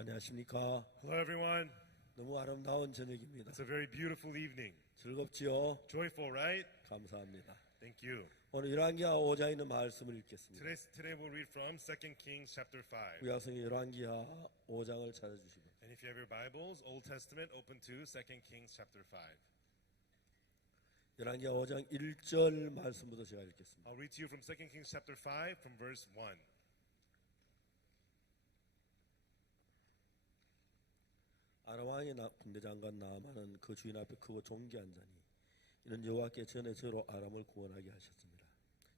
안녕하십니까? Hello, everyone. 너무 아름다운 저녁입니다. It's a very beautiful evening. 즐겁지요? Joyful, right? 감사합니다. Thank you. 오늘 열왕기하 5장에 있는 말씀을 읽겠습니다. Today we'll read from 2 Kings chapter 5. 구약성의 열왕기하 5장을 찾아주시고 And if you have your Bibles, Old Testament, open to 2 Kings chapter 5. 열왕기하 5장 1절 말씀부터 제가 읽겠습니다. I'll read to you from 2 Kings chapter 5 from verse 1. 아람 왕의 군대장관 나아만은 그 주인 앞에 크고 존귀한 자니 이는 여호와께 전에 저로 아람을 구원하게 하셨습니다.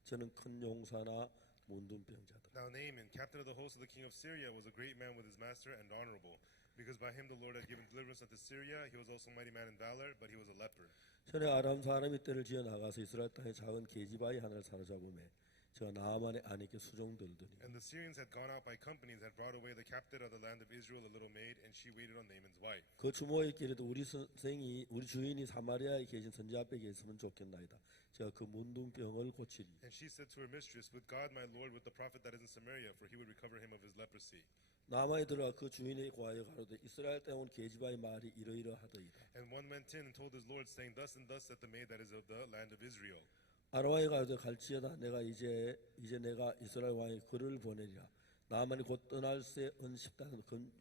저는 큰 용사나 문둥병자들. Now Naaman, captain of the host of the king of Syria, was a great man with his master and honorable, because by him the Lord had given deliverance unto Syria. He was also a mighty man in valor, but he was a leper. 전에 아람 사람이 떼를 지어 나가서 이스라엘 땅의 작은 계집아이 하나를 사로잡음에 저가 나아만의 아내께 수종들더니 And the Syrians had gone out by companies, had brought away the captive of the land of Israel, a little maid, and she waited on Naaman's wife. 그 주모의 길에도 우리 주인이 사마리아에 계신 선지 앞에 계시면 좋겠나이다. 제가 그 문둥병을 고치리. And she said to her mistress, with God my Lord, with the prophet that is in Samaria, for he would recover him of his leprosy. 나만이 들어가 그 주인의 고하여 가로되 이스라엘 땅 온 계집아의 말이 이러이러하더이다. And one went in and told his Lord, saying, thus and thus said the maid that is of the land of Israel. 아람 왕이 가로되 갈지어다 내가 이제 내가 이스라엘 왕의 글을 보내리라. 나만이 곧 떠날 새 은십단 금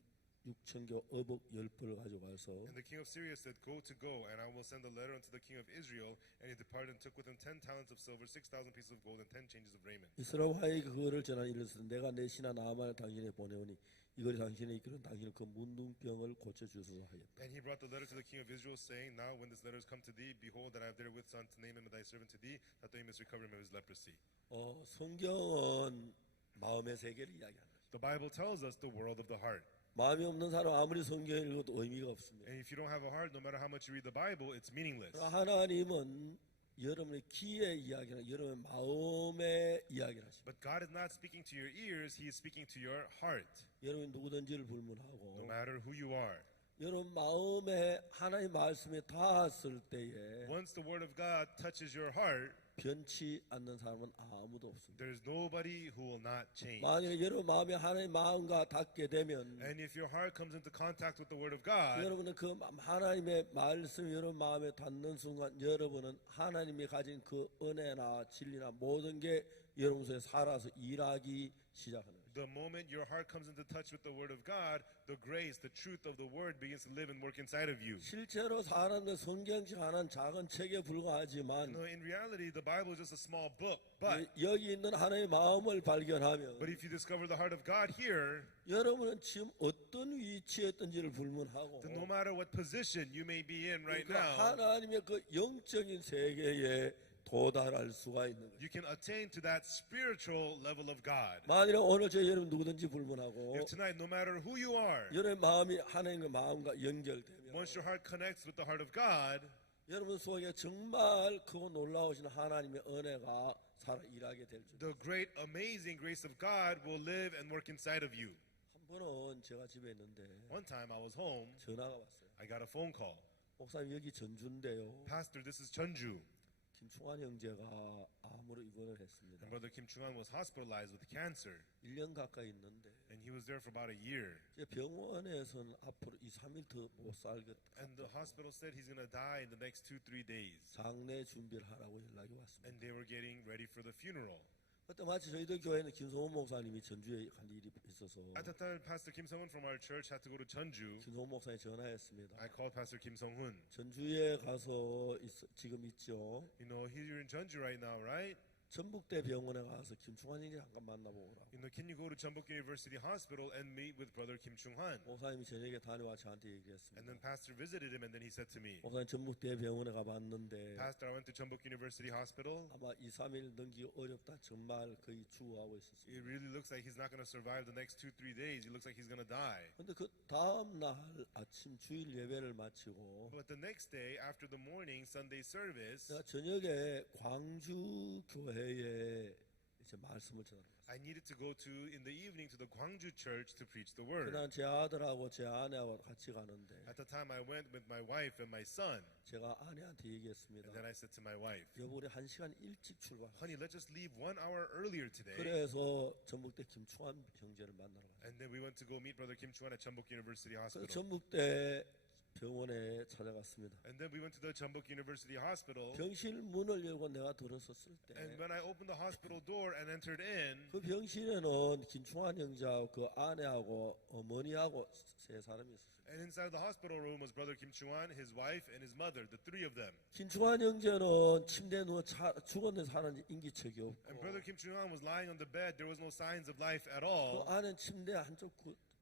6,000교 어복 10벌을 가져가서 And the king of Syria said, go, and I will send a letter unto the king of Israel. And he departed and took with him 10 talents of silver, 6,000 pieces of gold, and 10 changes of raiment. 이스라엘 왕에게 그거를 전한 이르시되 내가 내 신하 나아만을 당신에게 보내오니 이거리 당신의 이끌은 당신은 그 문둥병을 고쳐주소서 하였다. And he brought the letter to the king of Israel, saying, now when this letter has come to thee, behold that I have therewith sent to Naaman thy servant to thee, that thou mayest recover him of his leprosy. 성경은 마음의 세계를 이야기하는 거죠. The Bible tells us the world of the heart. 마음이 없는 사람 아무리 성경을 읽어도 의미가 없습니다. And if you don't have a heart, no matter how much you read the Bible, it's meaningless. 하나님은 여러분의 귀의 이야기나 여러분의 마음의 이야기를 하십니다. But God is not speaking to your ears, he is speaking to your heart. 여러분이 누구든지를 불문하고 No matter who you are. 여러분 마음에 하나님의 말씀에 닿았을 때에 Once the word of God touches your heart, 변치 않는 사람은 아무도 없습니다. there's nobody who will not change. 만약에 여러분 마음에 하나님의 마음과 닿게 되면 And if your heart comes into contact with the word of God, 여러분은 그 하나님의 말씀이 여러분 마음에 닿는 순간 여러분은 하나님이 가진 그 은혜나 진리나 모든 게 여러분 속에 살아서 일하기 시작하는 거예요. the moment your heart comes into touch with the word of God, the grace, the truth of the word begins to live and work inside of you. 실제로 사람들 성경책 하나는 작은 책에 불과하지만 No, in reality, the Bible is just a small book. But 여기 있는 하나님의 마음을 발견하면 if you discover the heart of God here, 여러분은 지금 어떤 위치에 있든지를 불문하고 then no matter what position you may be in right now, 하나님의 그 영적인 세계에 도달할 수가 있는 거예요. you can attain to that spiritual level of God. 만일 오늘 저 여러분 누구든지 불문하고 If tonight, no matter who you are, 여러분의 마음이 하나님의 마음과 연결되면 once your heart connects with the heart of God, 여러분 속에 정말 크고 놀라우신 하나님의 은혜가 살아 일하게 될 줄. the great, amazing grace of God will live and work inside of you. 한 번은 제가 집에 있는데 One time I was home, 전화가 왔어요. I got a phone call. 목사님 여기 전주인데요. Pastor, this is Jeonju. 김충환 형제가 암으로 입원을 했습니다. And Brother Kim Chung-an was hospitalized with cancer. 1년 가까이 있는데 And he was there for about a year. 이제 병원에서는 앞으로 2, 3일 더 못 살겠다. And the hospital said he's going to die in the next 2-3 days. 장례 준비를 하라고 연락이 왔습니다. And they were getting ready for the funeral. 그때 마치 저희들 교회는 김성훈 목사님이 전주에 갈 일이 있어서 At the time, Pastor Kim Sung-hoon from our church had to go to Jeonju. 김성훈 목사님 전화했습니다. I called Pastor Kim Sung-hoon. 전주에 가서 지금 있죠. You know, you're in Jeonju right now, right? 전북대 병원에 가서 김충환 형제 잠깐 만나보고 오라고. You know, can you go to Jeonbuk University Hospital and meet with Brother Kim Chung-han? 목사님이 저녁에 다녀와 저한테 And 얘기했습니다. then Pastor visited him, and then he said to me, 목사님 전북대 병원에 가봤는데 Pastor, I went to Jeonbuk University Hospital. 아마 2, 3일 넘기기 어렵다. 정말 거의 죽어가고 있었습니다. It really looks like he's not going to survive the next 2-3 days. He looks like he's going to die. 근데 그 다음 날 아침 주일 예배를 마치고 But the next day, after the morning Sunday service, 제가 저녁에 광주 교회에 이제 말씀을 전하는 거예요. I needed to go to in the evening to the Gwangju church to preach the word. 그날 제 아들하고 제 아내하고 같이 가는데 At the time, I went with my wife and my son, 제가 아내한테 얘기했습니다. and then I said to my wife, 여보 우리 1시간 일찍 출발. "Honey, let's just leave 1 hour earlier today." 그래서 전북대 김충환 형제를 만나러 갔어요. And then we went to go meet Brother Kim Chuan at Chunbuk University 그래서 Hospital. 전북대 병원에 찾아갔습니다. And then we went to the Chunbuk University Hospital. 병실 문을 열고 내가 들어섰을 때 And when I opened the hospital door and entered in, 그 병실에는 김충환 형제하고 그 아내하고 어머니하고 세 사람이 있었어요. and inside the hospital room was Brother Kim Chuan, his wife, and his mother, the three of them. 김충환 형제는 침대에 누워 죽었는데 사는지 인기척이 And 없고 Brother Kim Chuan was lying on the bed. There was no signs of life at 그 all. 아내는 침대 한쪽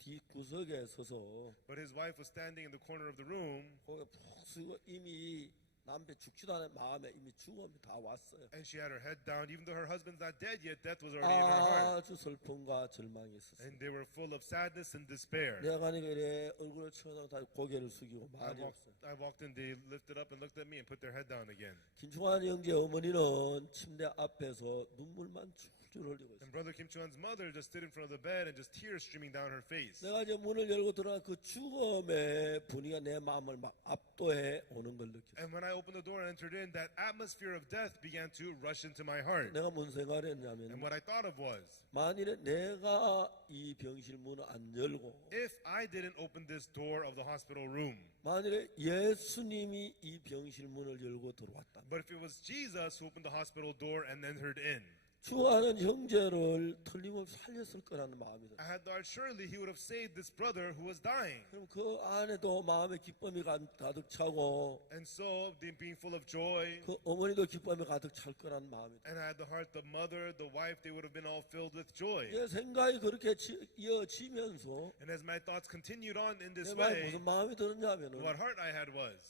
뒷구석에 서서 But his wife was standing in the corner of the room, 거기에 푹 쓰고 이미 남편 죽지도 않은 마음에 이미 죽음이 다 왔어요. and she had her head down. Even though her husband's not dead yet, death was already in her heart. 아주 슬픔과 절망이 있었어요. And they were full of sadness and despair. 내가 가니까 이래 얼굴을 쳐다보고 다 고개를 숙이고 말이 없어요. I walked in, they lifted up and looked at me and put their head down again. 김충환 형제 어머니는 침대 앞에서 눈물만 줄줄 흘리고 있어요. And Brother Kim Chuan's mother just stood in front of the bed and just tears streaming down her face. 내가 이제 문을 열고 들어가 그 죽음의 분위기가 내 마음을 막 압도해 오는 걸 느꼈어요. And when I opened the door and entered in, that atmosphere of death began to rush into my heart. 내가 뭔 생각을 And 했냐면 what I thought of was, 만일에 내가 이 병실 문을 안 열고 if I didn't open this door of the hospital room, 만일에 예수님이 이 병실 문을 열고 들어왔다. but if it was Jesus who opened the hospital door and entered in, 주하는 형제를 틀림없이 살렸을 거라는 마음이 들어요. I had thought surely he would have saved this brother who was dying. 그럼 그 안에도 마음의 기쁨이 가득 차고 And so, they being full of joy, 그 어머니도 기쁨이 가득 찰 거라는 마음이 들어요. and I had the heart, the mother, the wife, they would have been all filled with joy. 내 생각이 그렇게 이어지면서 And as my thoughts continued on in this 내 마음에 way, 무슨 마음이 들었냐면은 what heart I had was,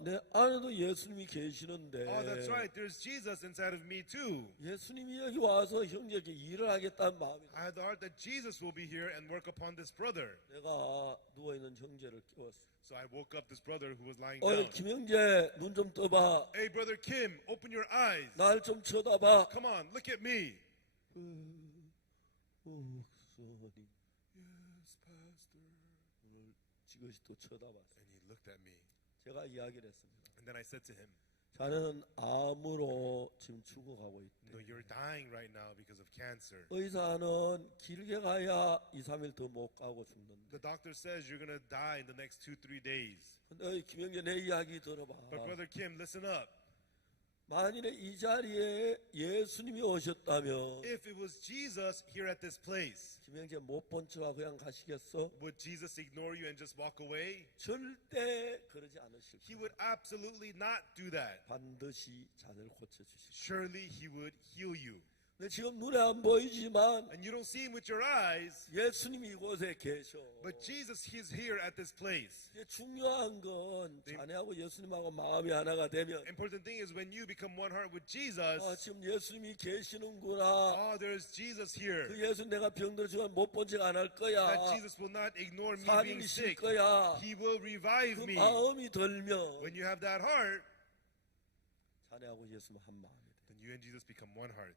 내 안에도 예수님이 계시는데 oh, that's right, there's Jesus inside of me too. 예수님이 여기 와서 형제에게 일을 하겠다는 마음이 들어요. I had the heart that Jesus will be here and work upon this brother. 내가 누워있는 형제를 깨웠어. So I woke up this brother who was lying 어이 down. 김형제 눈 좀 떠봐. Hey, Brother Kim, open your eyes. 날 좀 쳐다봐. Come on, look at me. 목소리 Yes, Pastor. 오늘 지그시 또 쳐다봤어. And he looked at me. 제가 이야기를 했습니다. And then I said to him, 자네는 암으로 지금 죽어가고 있대. no, you're dying right now because of cancer. 의사는 길게 가야 2, 3일 더 못 가고 죽는데. The doctor says you're going to die in the next 2-3 days. 근데 김영재 내 이야기 들어봐. But Brother Kim, listen up. 만일에 이 자리에 예수님이 오셨다면 If it was Jesus here at this place, 김영재 못 본 척하고 그냥 가시겠어? would Jesus ignore you and just walk away? 절대 그러지 않으실 He 거예요. would absolutely not do that. 반드시 자네를 고쳐주실 거예요. Surely he would heal you. 근데 지금 눈에 안 보이지만 And you don't see him with your eyes, 예수님이 이곳에 계셔. but Jesus, he is here at this place. 이제 중요한 건 자네하고 예수님하고 마음이 하나가 되면 Important thing is when you become one heart with Jesus, 지금 예수님이 계시는구나. oh, there's Jesus here. 그 예수 내가 병들지만 못 본 척 안 할 거야. That Jesus will not ignore me being 살인이 실 sick. 거야. He will revive 그 me. 마음이 들면 When you have that heart, 자네하고 예수님 한 마음이 돼. then you and Jesus become one heart.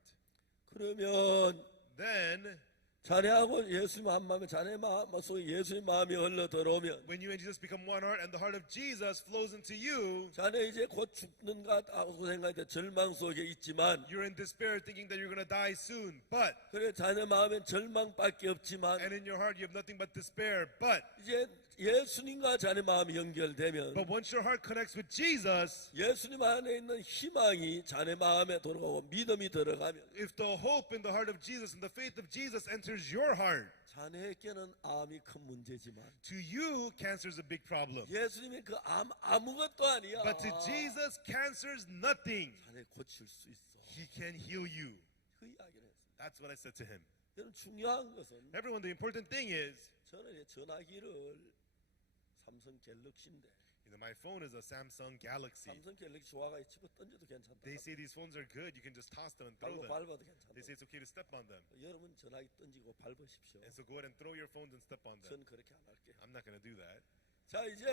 그러면 Then, 자네하고 예수님 한 마음에 자네 마음 속에 예수님 마음이 흘러 들어오면 when you and Jesus become one heart and the heart of Jesus flows into you, 자네 이제 곧 죽는가 하고 생각할 때 절망 속에 있지만 you're in despair thinking that you're going to die soon. But, 그래 자네 마음엔 절망밖에 없지만 and in your heart you have nothing but despair. But 이제 예수님과 자네 마음이 연결되면 once your heart connects with Jesus, 예수님 안에 있는 희망이 자네 마음에 들어가고 믿음이 들어가면 if the hope in the heart of Jesus and the faith of Jesus enters your heart, 자네에게는 암이 큰 문제지만 to you, cancer is a big problem. 예수님의 그 암 아무것도 아니야. But to Jesus, cancer is nothing. 자네 고칠 수 있어. He can heal you. 그 이야기를 했습니다. That's what I said to him. 여러분 중요한 것은 Everyone, the important thing is, 저는 이제 전화기를 삼성 갤럭시인데 my phone is a Samsung Galaxy. 삼성 갤럭시 좋아가 집어 던져도 괜찮다. They say these phones are good. You can just toss them and throw them. 밟아도 괜찮다. They say it's okay to step on them. 여러분 전화기 던지고 밟으십시오. And so go ahead and throw your phones and step on them. 저는 그렇게 안 할게요. I'm not going to do that. 자 이제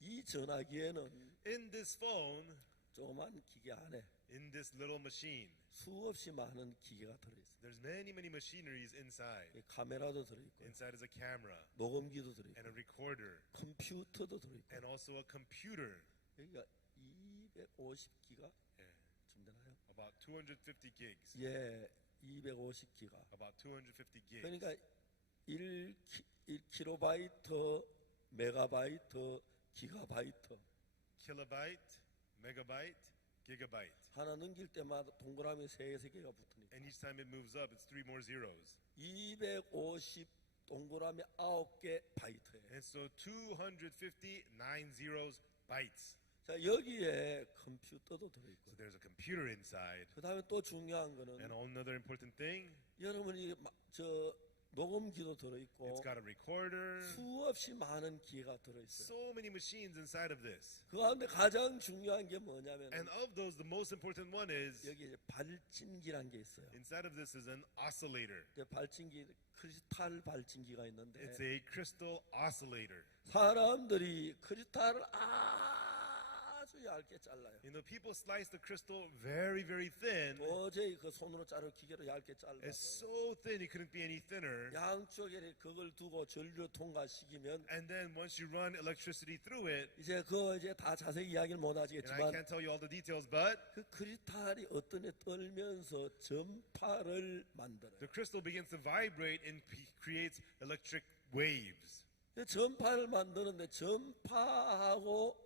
이 전화기에는 In this phone, 조그만 기계 안에 In this little machine, 수없이 많은 기계가 들어있어요. there's many machineries inside. 이 카메라도 들어있고 Inside is a camera 녹음기도 and 들어있고 a recorder 컴퓨터도 들어있고 and also a computer. 여기가 250기가 Yeah, 준비나요? about 250 gigs. 예, 250기가. About 250 gigs. 그러니까 1킬로바이트, 메가바이트, 기가바이트 Kilobyte, megabyte, gigabyte. 하나 넘길 때마다 동그라미 3개가 붙으니까 And each time it moves up, it's 3 more zeros. 250 동그라미 9개 바이트예요. And so 250, 9 zeros, bytes. 자, 여기에 컴퓨터도 들어있고 So there's a computer inside. 그 다음에 또 중요한 거는 And another important thing, 여러분이 저 녹음기도 들어있고 it's got a recorder. 수없이 많은 기계가 들어있어요. So many machines inside of this. 그 가운데 가장 중요한 게 뭐냐면 And of those, the most important one is, 여기 이제 발진기란 게 있어요. inside of this is an oscillator. 이제 발진기, 크리스탈 발진기가 있는데 It's a crystal oscillator. 사람들이 크리스탈을 아주 얇게 잘라요. You know, people slice the crystal very, very thin. 도저히 그 손으로 자를 기계로 얇게 It's 잘라서 so thin, it couldn't be any thinner. 양쪽에 그걸 두고 전류 통과시키면 And then once you run electricity through it, 이제 이제 다 자세히 이야기를 못 and I 하시겠지만 can't tell you all the details, but 그 크리스탈이 어떤 애 떨면서 전파를 만들어요. the crystal begins to vibrate and creates electric waves. 전파를 만드는데 전파하고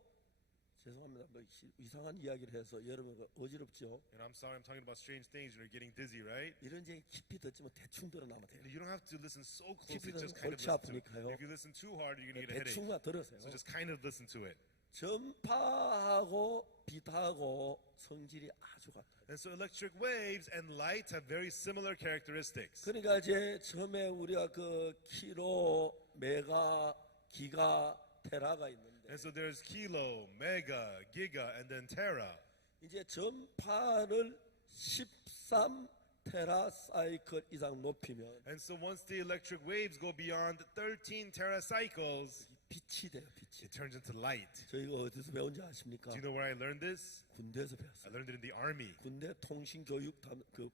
죄송합니다. 뭐 이상한 이야기를 해서 여러분 어지럽죠. And I'm sorry, I'm talking about strange things and you're getting dizzy, right? 이런 얘기 깊이 듣지만 대충 들어나면 돼요. You don't have to listen so closely, 깊이 just 들으면 kind of 골치 listen to it. 아프니까요. If you listen too hard, you're going to get a headache. 대충만 들으세요. So just kind of listen to it. 전파하고 빛하고 성질이 아주 같아요. And so electric waves and light have very similar characteristics. 그러니까 이제 처음에 우리가 그 킬로, 메가, 기가, 테라가 있는데 And so there's kilo, mega, giga, and then tera. 이제 전파를 13 테라사이클 이상 높이면 And so once the electric waves go beyond 13 teracycles, 빛이 돼요. 빛이. it turns into light. 저희가 어디서 배운지 아십니까? Do you know where I learned this? 군대에서 I 배웠어요. learned it in the army 군대 통신교육 학교에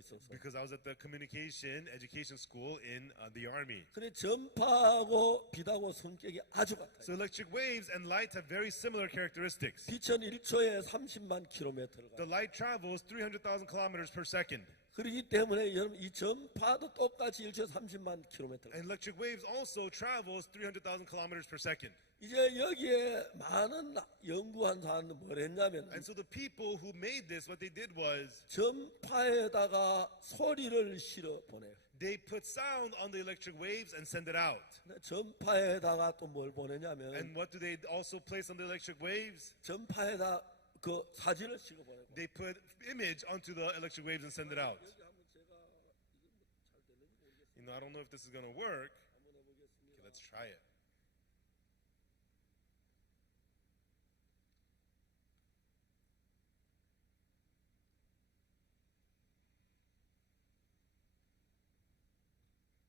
있어서. because I was at the communication education school in the army. 그래 전파하고 빛하고 성격이 아주 같아요. So electric waves and light have very similar characteristics. 빛은 1초에 30만 킬로미터를 The 가요. light travels 300,000 kilometers per second. 그렇기 때문에 여러분 이 전파도 똑같이 1초에 30만 킬로미터. And electric waves also travels 300,000 kilometers per second. 이제 여기에 많은 연구한 사람은 뭘 했냐면 And so the people who made this, what they did was 전파에다가 소리를 실어 보내요. they put sound on the electric waves and send it out. 근데 전파에다가 또 뭘 보내냐면 And what do they also place on the electric waves? 전파에다 그 사진을 찍어 보내고. They put image onto the electric waves and send it out. 여기 한번 제가 이게 뭐잘 되는지 모르겠어요. You know, I don't know if this is going to work. 한번 해보겠습니다. Okay, let's try it.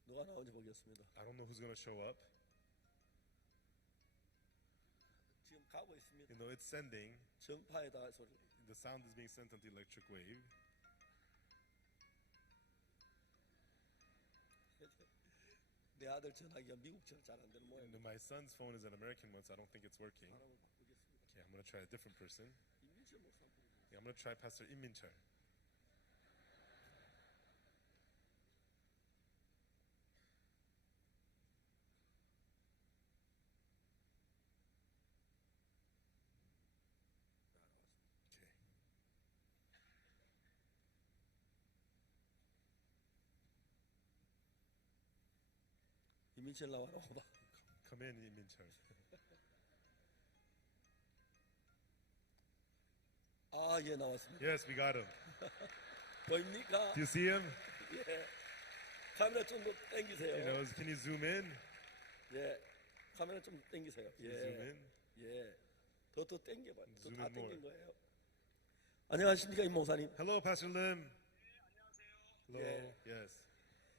누가 나오는지 보겠습니다. I don't know who's going to show up. 지금 가고 있습니다. You know, it's sending. 전파에다가 소리. The sound is being sent on the electric wave. 내 아들 전화기가 미국처럼 잘 안 되는 모양. And my son's phone is an American one, so I don't think it's working. 한번 바꾸겠습니다. Okay, I'm going to try a different person. 임민철 목사 한번 부르겠습니다. Yeah, I'm going to try Pastor Im Min-chul. Okay. 임민철 나와라 오바. Come in, Im Min-chul. 아, 예, 나왔습니다. Yes, we got him. 보입니까? Do you see him? 예. 카메라 좀 더 당기세요. You know, can you zoom in? 예. 카메라 좀 당기세요. Can you zoom 예. in? 예. 더 당겨봐요. Zoom 다 in more. 당긴 거예요. 안녕하십니까, 임 목사님. Hello, Pastor Lim. Hello. Yeah. Yes.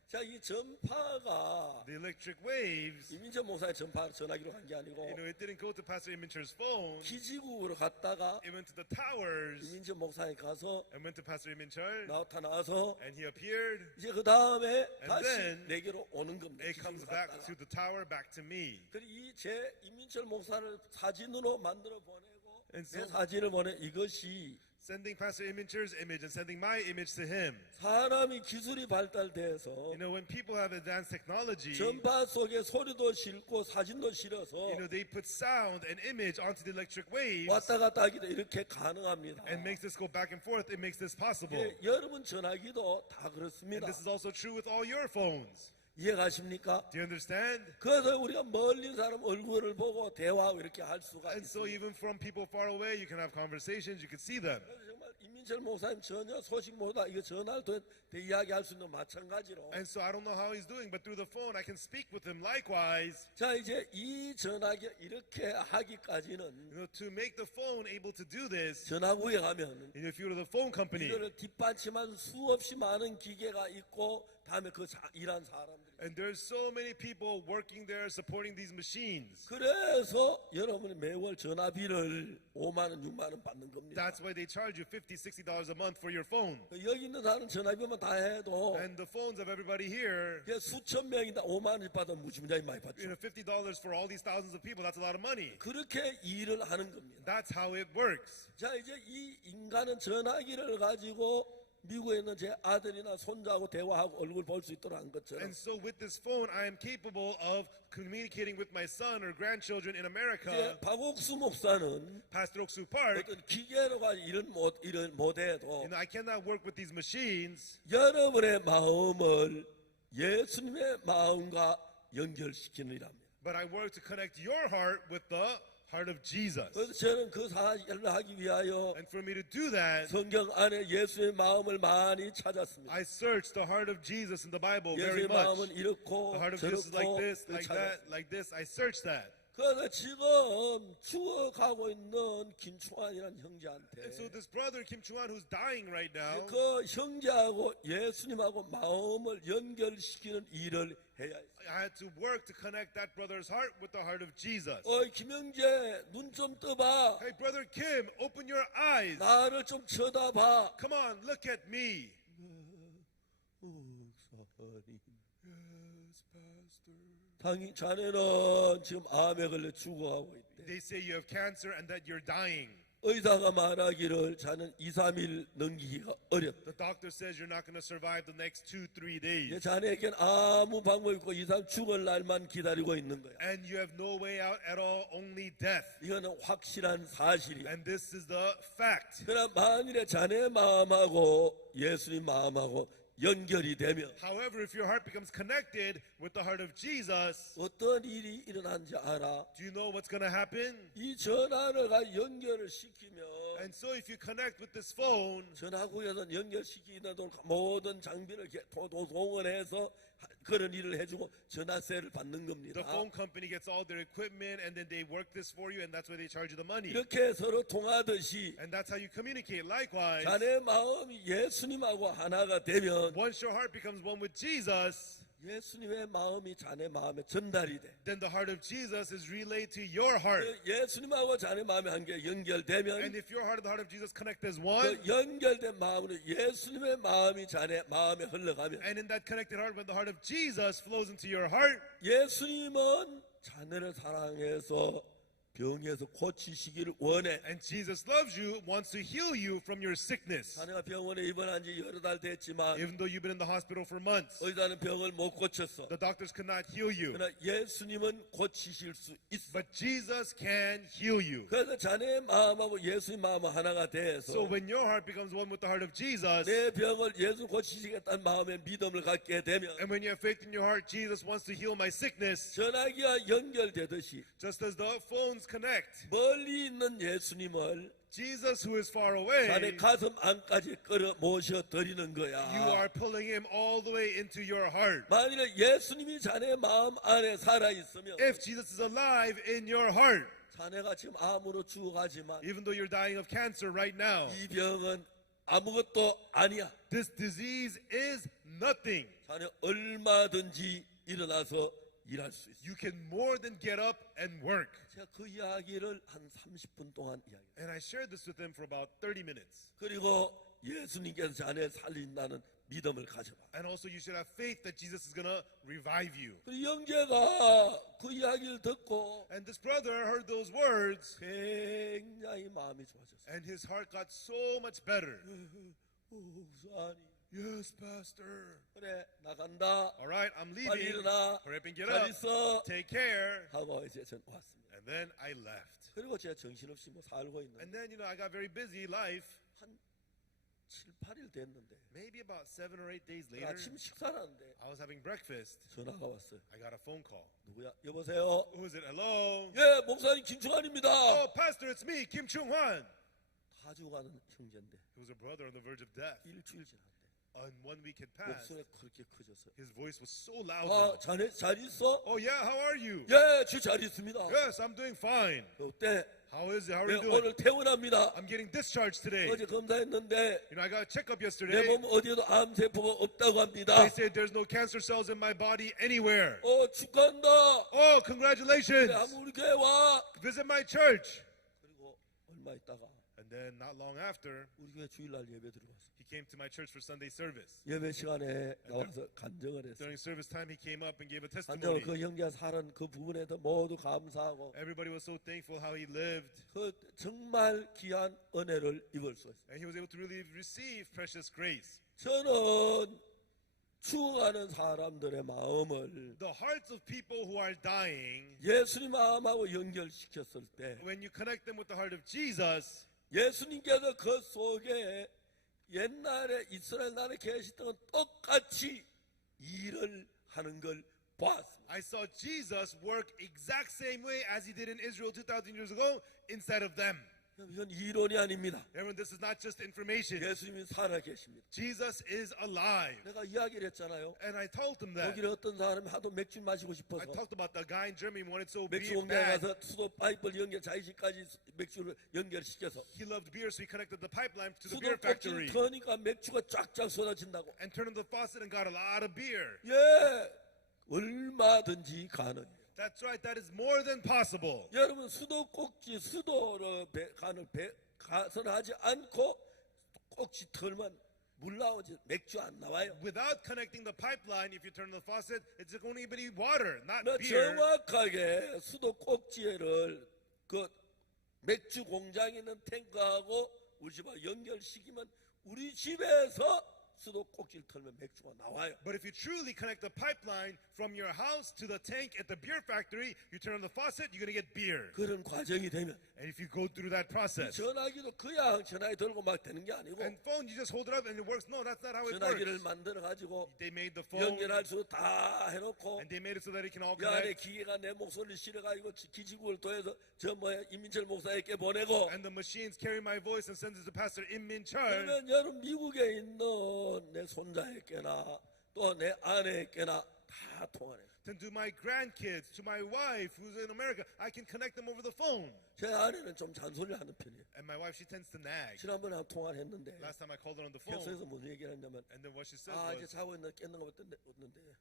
자, 이 전파가 The electric waves, 이민철 목사의 전화기로 간 게 아니고 it didn't go to Pastor Imincher's phone. 기지국으로 갔다가 It went to the towers 이민철 목사에 가서 and went to Pastor Imincher, 나타나서 and he appeared. 이제 그 다음에 다시 then 내게로 오는 겁니다. It comes 기지국으로 back 갔다가. to the tower, back to me. 그리고 이제 이민철 목사를 사진으로 만들어 보내고 And 내 so- 사진을 보내 이것이 Sending Pastor Imincher's image and sending my image to him. 사람이 기술이 발달돼서 When people have advanced technology, 전파 속에 소리도 실고 사진도 실어서 they put sound and image onto the electric waves 왔다 갔다 하기도 이렇게 가능합니다. and makes this go back and forth. It makes this possible. 예, 여러분 전화기도 다 And 그렇습니다. this is also true with all your phones. 이해가십니까? Do you understand? 그래서 우리가 멀리 사람 얼굴을 보고 대화하고 이렇게 할 수가 And so 있습니다. even from people far away, you can have conversations, you can see them. 그래서 정말 이민철 목사님 전혀 소식 못하 이거 전화를 통해 이야기할 수 있는 마찬가지로 And so I don't know how he's doing, but through the phone, I can speak with him likewise. 자 이제 이 전화기 이렇게 하기까지는 To make the phone able to do this, 전화국에 가면 if you go to the phone company, 이거를 뒷받침한 수없이 많은 기계가 있고 다음에 그 일한 사람들이 and there's so many people working there supporting these machines. 그래서 여러분이 매월 전화비를 5만 원, 6만 원 받는 겁니다. That's why they charge you $50, $60 a month for your phone. 여기 있는 사람 전화비만 다 해도 And the phones of everybody here, 이게 수천 명이 다 5만 원씩 받으면 무지무지하게 많이 받죠. $50 for all these thousands of people, that's a lot of money. 그렇게 일을 하는 겁니다. That's how it works. 자 이제 이 인간은 전화기를 가지고 미국에 있는 제 아들이나 손자하고 대화하고 얼굴 볼 수 있도록 한 것처럼 And so with this phone, I am capable of communicating with my son or grandchildren in America. 이제 박옥수 목사는 Pastor Oksu Park, 어떤 기계로 가지고 일을 못해도 I cannot work with these machines. 여러분의 마음을 예수님의 마음과 연결시키느니랍니다. But I work to connect your heart with the heart of Jesus. 그래서 저는 그 사실을 하기 위하여 And for me to do that, 성경 안에 예수의 마음을 많이 찾았습니다. I searched the heart of Jesus in the Bible very 예수의 much. 마음은 이렇고 The heart of Jesus is like 저렇고 this, like that, like this. I searched that. 그래서 지금 죽어가고 있는 김충환이라는 형제한테 And so this brother, Kim Chuan, who's dying right now, 그 형제하고 예수님하고 마음을 연결시키는 일을 해야 했어요. I had to work to connect that brother's heart with the heart of Jesus. 어이 김형제 눈 좀 떠봐. Hey, brother Kim, open your eyes. 나를 좀 쳐다봐. Come on, look at me. Yes, Pastor. 자네는 지금 암에 걸려 죽어가고 있대. They say you have cancer and that you're dying. 의사가 말하기를 자는 2, 3일 넘기기가 어렵다. The doctor says you're not going to survive the next 2-3 days. 자네에겐 아무 방법이 없고 이 사람 죽을 날만 기다리고 있는 거야. And you have no way out at all, only death. 이거는 확실한 사실이야. And this is the fact. 그러나 만일에 자네 마음하고 예수님 마음하고 연결이 되면 However, if your heart becomes connected with the heart of Jesus, 어떤 일이 일어난지 알아? do you know what's going to happen? 이 전화를 연결을 시키면 And so if you connect with this phone, 전화국에서 연결시키는 모든 장비를 동원해서 그런 일을 해주고 전화세를 받는 겁니다. the phone company gets all their equipment and then they work this for you and that's why they charge you the money. 이렇게 서로 통하듯이 And that's how you communicate. Likewise, 자네 마음이 예수님하고 하나가 되면 once your heart becomes one with Jesus, 예수님의 마음이 자네 마음에 전달이 돼. then the heart of Jesus is relayed to your heart. 예수님하고 자네 마음이 한게 연결되면 And if your heart and the heart of Jesus connect as 그 one, 연결된 마음으로 예수님의 마음이 자네 마음에 흘러가면 and in that connected heart, when the heart of Jesus flows into your heart, 예수님은 자네를 사랑해서 병에서 고치시기를 원해. and Jesus loves you, wants to heal you from your sickness. 자네가 병원에 입원한 지 여러 달 됐지만 Even though you've been in the hospital for months, 의사는 병을 못 고쳤어. the doctors could not heal you. 그러나 예수님은 고치실 수 있어. But Jesus can heal you. 그래서 자네의 마음하고 예수님 마음은 하나가 돼서 So when your heart becomes one with the heart of Jesus, 내 병을 예수 고치시겠다는 마음에 믿음을 갖게 되면 and when you have faith in your heart, Jesus wants to heal my sickness, 전화기와 연결되듯이 just as the phones connect, 멀리 있는 예수님을 Jesus who is far 자네 away, 가슴 안까지 끌어 모셔 드리는 you 거야. are pulling him all the way into your heart. 만일에 예수님이 자네 마음 안에 살아 있으면 If Jesus is alive in your heart, 자네가 지금 암으로 죽어가지만 even though you're dying of cancer right now, 이 병은 아무것도 아니야. This disease is nothing. 자네 얼마든지 일어나서 일할 수 있어. You can more than get up and work. 제가 그 이야기를 한 30분 동안 이야기했어요. And I shared this with them for about 30 minutes. 그리고 예수님께서 자네 살린다는 믿음을 가져봐. And also you should have faith that Jesus is going to revive you. 그 형제가 그 이야기를 듣고 And this brother heard those words 굉장히 마음이 좋아졌어요. and his heart got so much better. 목사님, Yes, pastor. 그래 나간다. All right, I'm 빨리 leaving. 일어나. Hurry up and get 잘 up. 있어. Take care. 하고 이제 전 왔습니다. And then I left. 그리고 제가 정신없이 뭐 살고 And 있는데 then, I got very busy life. 한 7, 8일 됐는데 Maybe about 7 or 8 days later, 아침 식사를 하는데 I was having breakfast. 전화가 왔어요. I got a phone call. 누구야? 여보세요? Who is it? Hello? 예, 목사님 김충환입니다. Oh, pastor, it's me, Kim Chung-hwan. 다 죽어가는 형제인데 He was a brother on the verge of death. 일주일 지났는데 And 1 week had passed. 목소리가 그렇게 커졌어요. His voice was so loud. 아, now. 자네 잘 있어? Oh, yeah, how are you? 예, 잘 있습니다. Yes, I'm doing fine. 어때? How is it? How are 네, you doing? 오늘 퇴원합니다. I'm getting discharged today. 어제 검사했는데 I got a checkup 내 yesterday. 몸 어디에도 암 세포가 없다고 합니다. They said there's no cancer cells in my body anywhere. 축하한다. Oh, congratulations. 그래, 한번 우리 교회 와. Visit my church. 그리고 얼마 있다가 And then not long after, 우리 교회 주일날 예배 들어갔어. he came to my church for Sunday service. 예배 시간에 나와서 간증을 했어. During service time, he came up and gave a 간증을 testimony. 그 형제가 살은 그 부분에도 모두 감사하고 Everybody was so thankful how he lived. 그 정말 귀한 은혜를 입을 수 있어요. And he was able to really receive precious grace. 저는 죽어가는 사람들의 마음을 The hearts of people who are dying, 예수님 마음하고 연결시켰을 때 when you connect them with the heart of Jesus, 예수님께서 그 속에 옛날에 이스라엘 나라에 계시던 똑같이 일을 하는 걸 보았습니다. I saw Jesus work exact same way as he did in Israel 2,000 years ago inside of them. 이건 이론이 아닙니다. Everyone, this is not just information. 예수님이 살아 계십니다. Jesus is alive. 내가 이야기를 했잖아요. And I told them that. 독일에 어떤 사람이 하도 맥주 마시고 I 싶어서 talked about the guy in Germany who wanted so 맥주 beer 공장에 bad. 가서 수도 파이프를 연결 자의식까지 맥주를 연결시켜서 He loved beer, so he connected the pipeline to the 수도 beer factory 꼭지를 터니까 맥주가 쫙쫙 쏟아진다고. and turned on the faucet and got a lot of beer. 예, 얼마든지 가능해요. That's right, that is more than possible. 여러분 수도 꼭지 수도로 가서는 하지 않고 꼭지 털면 물 나오지 맥주 안 나와요. Without connecting the pipeline, if you turn on the faucet, it's going to be water, not 너 beer. 정확하게 수도 꼭지를 그 맥주 공장에 있는 탱크하고 우리 집하고 연결시키면 우리 집에서 수도 꼭지를 털면 맥주가 나와요. But if you truly connect the pipeline from your house to the tank at the beer factory, you turn on the faucet, you're going to get beer. 그런 과정이 되면 And if you go through that process. 전화기도 그냥 전화기 들고 막 되는 게 아니고 And phone, you just hold it up and it works. No, that's not how it 전화기를 works. 만들어 가지고 They made the phone 연결할 수 다 해놓고 and they made it so that it can all 이 안에 connect. 기계가 내 목소리를 실어가지고 기지국을 통해서 저 이민철 목사에게 보내고 And the machines carry my voice and sends it to Pastor Im Min Chul. 그러면 여러분 미국에 있는 내 손자에게나 또 내 아내에게나 다 통하네. Then to my grandkids, to my wife who's in America, I can connect them over the phone. 제 아내는 좀 잔소리를 하는 편이에요. And my wife, she tends to nag. 지난번에 한 통화를 했는데 Last time I called her on the phone, 객소에서 무슨 얘기를 했냐면 and then what she said 아 이제 was, 자고 있는 깼는 거 없는데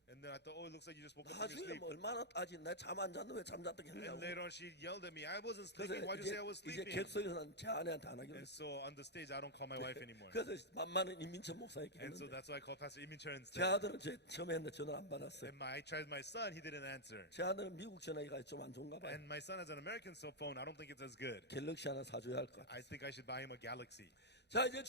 and then I thought, oh, it looks like you just woke up from your 나중에 sleep. 뭐 얼마나 따지 내 잠 안 잤는데 왜 잠잤다고 And 했냐고. later on, she yelled at me, I wasn't 그래서 sleeping. Why'd you say I was 이제 sleeping? 객소에서는 제 아내한테 안 하기로 And 했어. so on the stage, I don't call my wife anymore. 그래서 만만한 이민철 목사에게 And so 했는데 that's why I called Pastor Im Min Chul 제 instead. 아들은 제 처음에 했는데 전화 안 받았어요. And I tried my son, he didn't answer. 제 아들은 미국 전화기가 좀 안 좋은가 봐요. And my son has an American cell phone. I don't think it's as good. 갤럭시 하나 사줘야 할 것 같아요. I think I should buy him a Galaxy. 자 이제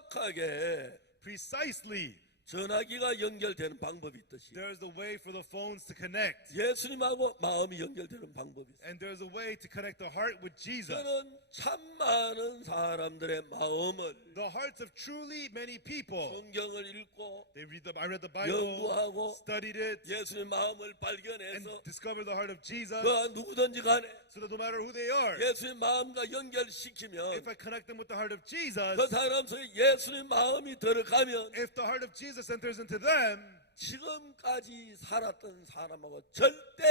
정확하게 Precisely, 전화기가 연결되는 방법이 있듯이 there's a way for the phones to connect. 예수님하고 마음이 연결되는 방법이 있어요. And there's a way to connect the heart with Jesus. 저는 참 많은 사람들의 마음을 The hearts of truly many people. 성경을 읽고 I read the Bible, 연구하고 studied it, 예수님 마음을 and 발견해서 discovered the heart of Jesus. 그 누구든지 간에 So that no matter who they are, 예수님 마음과 연결시키면 if I connect them with the heart of Jesus, 그 사람 속에 예수님 마음이 들어가면 if the heart of Jesus enters into them, 지금까지 살았던 사람하고 절대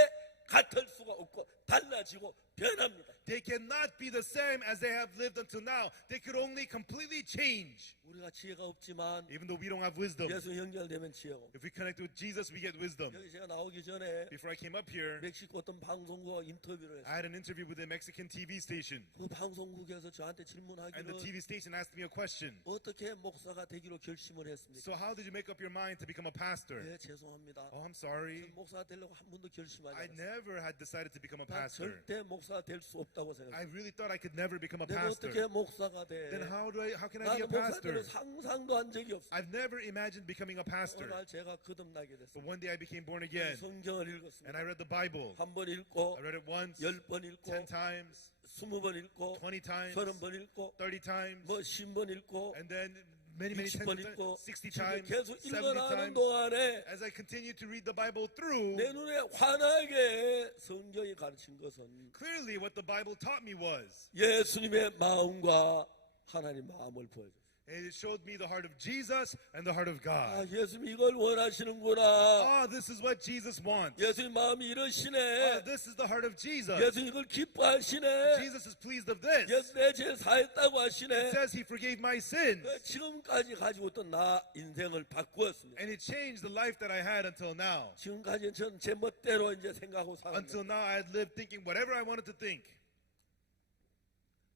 같을 수가 없고 달라지고 변합니다. They cannot be the same as they have lived until now. They could only completely change. 우리가 지혜가 없지만 Even though we don't have wisdom, 예수 연결되면 지혜가 옵니다. if we connect with Jesus, we get wisdom. 여기 제가 나오기 전에 Before I came up here, 멕시코 어떤 방송국과 인터뷰를 I 했어요. had an interview with a Mexican TV station. 그 방송국에서 저한테 And the 질문하기를 TV station asked me a question. 어떻게 목사가 되기로 결심을 했습니까? So how did you make up your mind to become a pastor? 네, 죄송합니다. Oh, I'm sorry. 전 목사가 되려고 한 번도 결심하지 I 않았어요. never had decided to become a 난 pastor. 절대 목사가 될 수 없다고 I 생각해요. really thought I could never become a 내가 pastor. 어떻게 목사가 돼? Then how can I be a 나는 목사 되는 pastor? 상상도 한 적이 없어요. I've never imagined becoming a 어느 pastor. 날 제가 거듭나게 But 됐어요. one day I became born again. 성경을 And 읽었습니다. I read the Bible. 한 번 읽고 I read it once, 10번 읽고 10 times, 20번 읽고 20 times, 30번 읽고 30 times, 뭐 10번 읽고 and then many 60번 times, 읽고 60 지금 times, 계속 70 읽어나가는 times. 동안에 As I continue to read the Bible through, 내 눈에 환하게 성경이 가르친 것은 clearly what the Bible taught me was, 예수님의 마음과 하나님 마음을 보여줬어요. and it showed me the heart of Jesus and the heart of 아, God. 예수님 이걸 원하시는구나. Ah, this is what Jesus wants. 예수님 마음이 Ah, 이러시네. this is the heart of Jesus. 예수님 이걸 기뻐하시네. Jesus is pleased of this. 예수 내 죄 사했다고 It 하시네. says he forgave my sins. 지금까지 가지고 있던 나 인생을 바꾸었습니다. And it changed the life that I had until now. 지금까지는 전 제 멋대로 이제 생각하고 Until 살았는데 now, I had lived thinking whatever I wanted to think.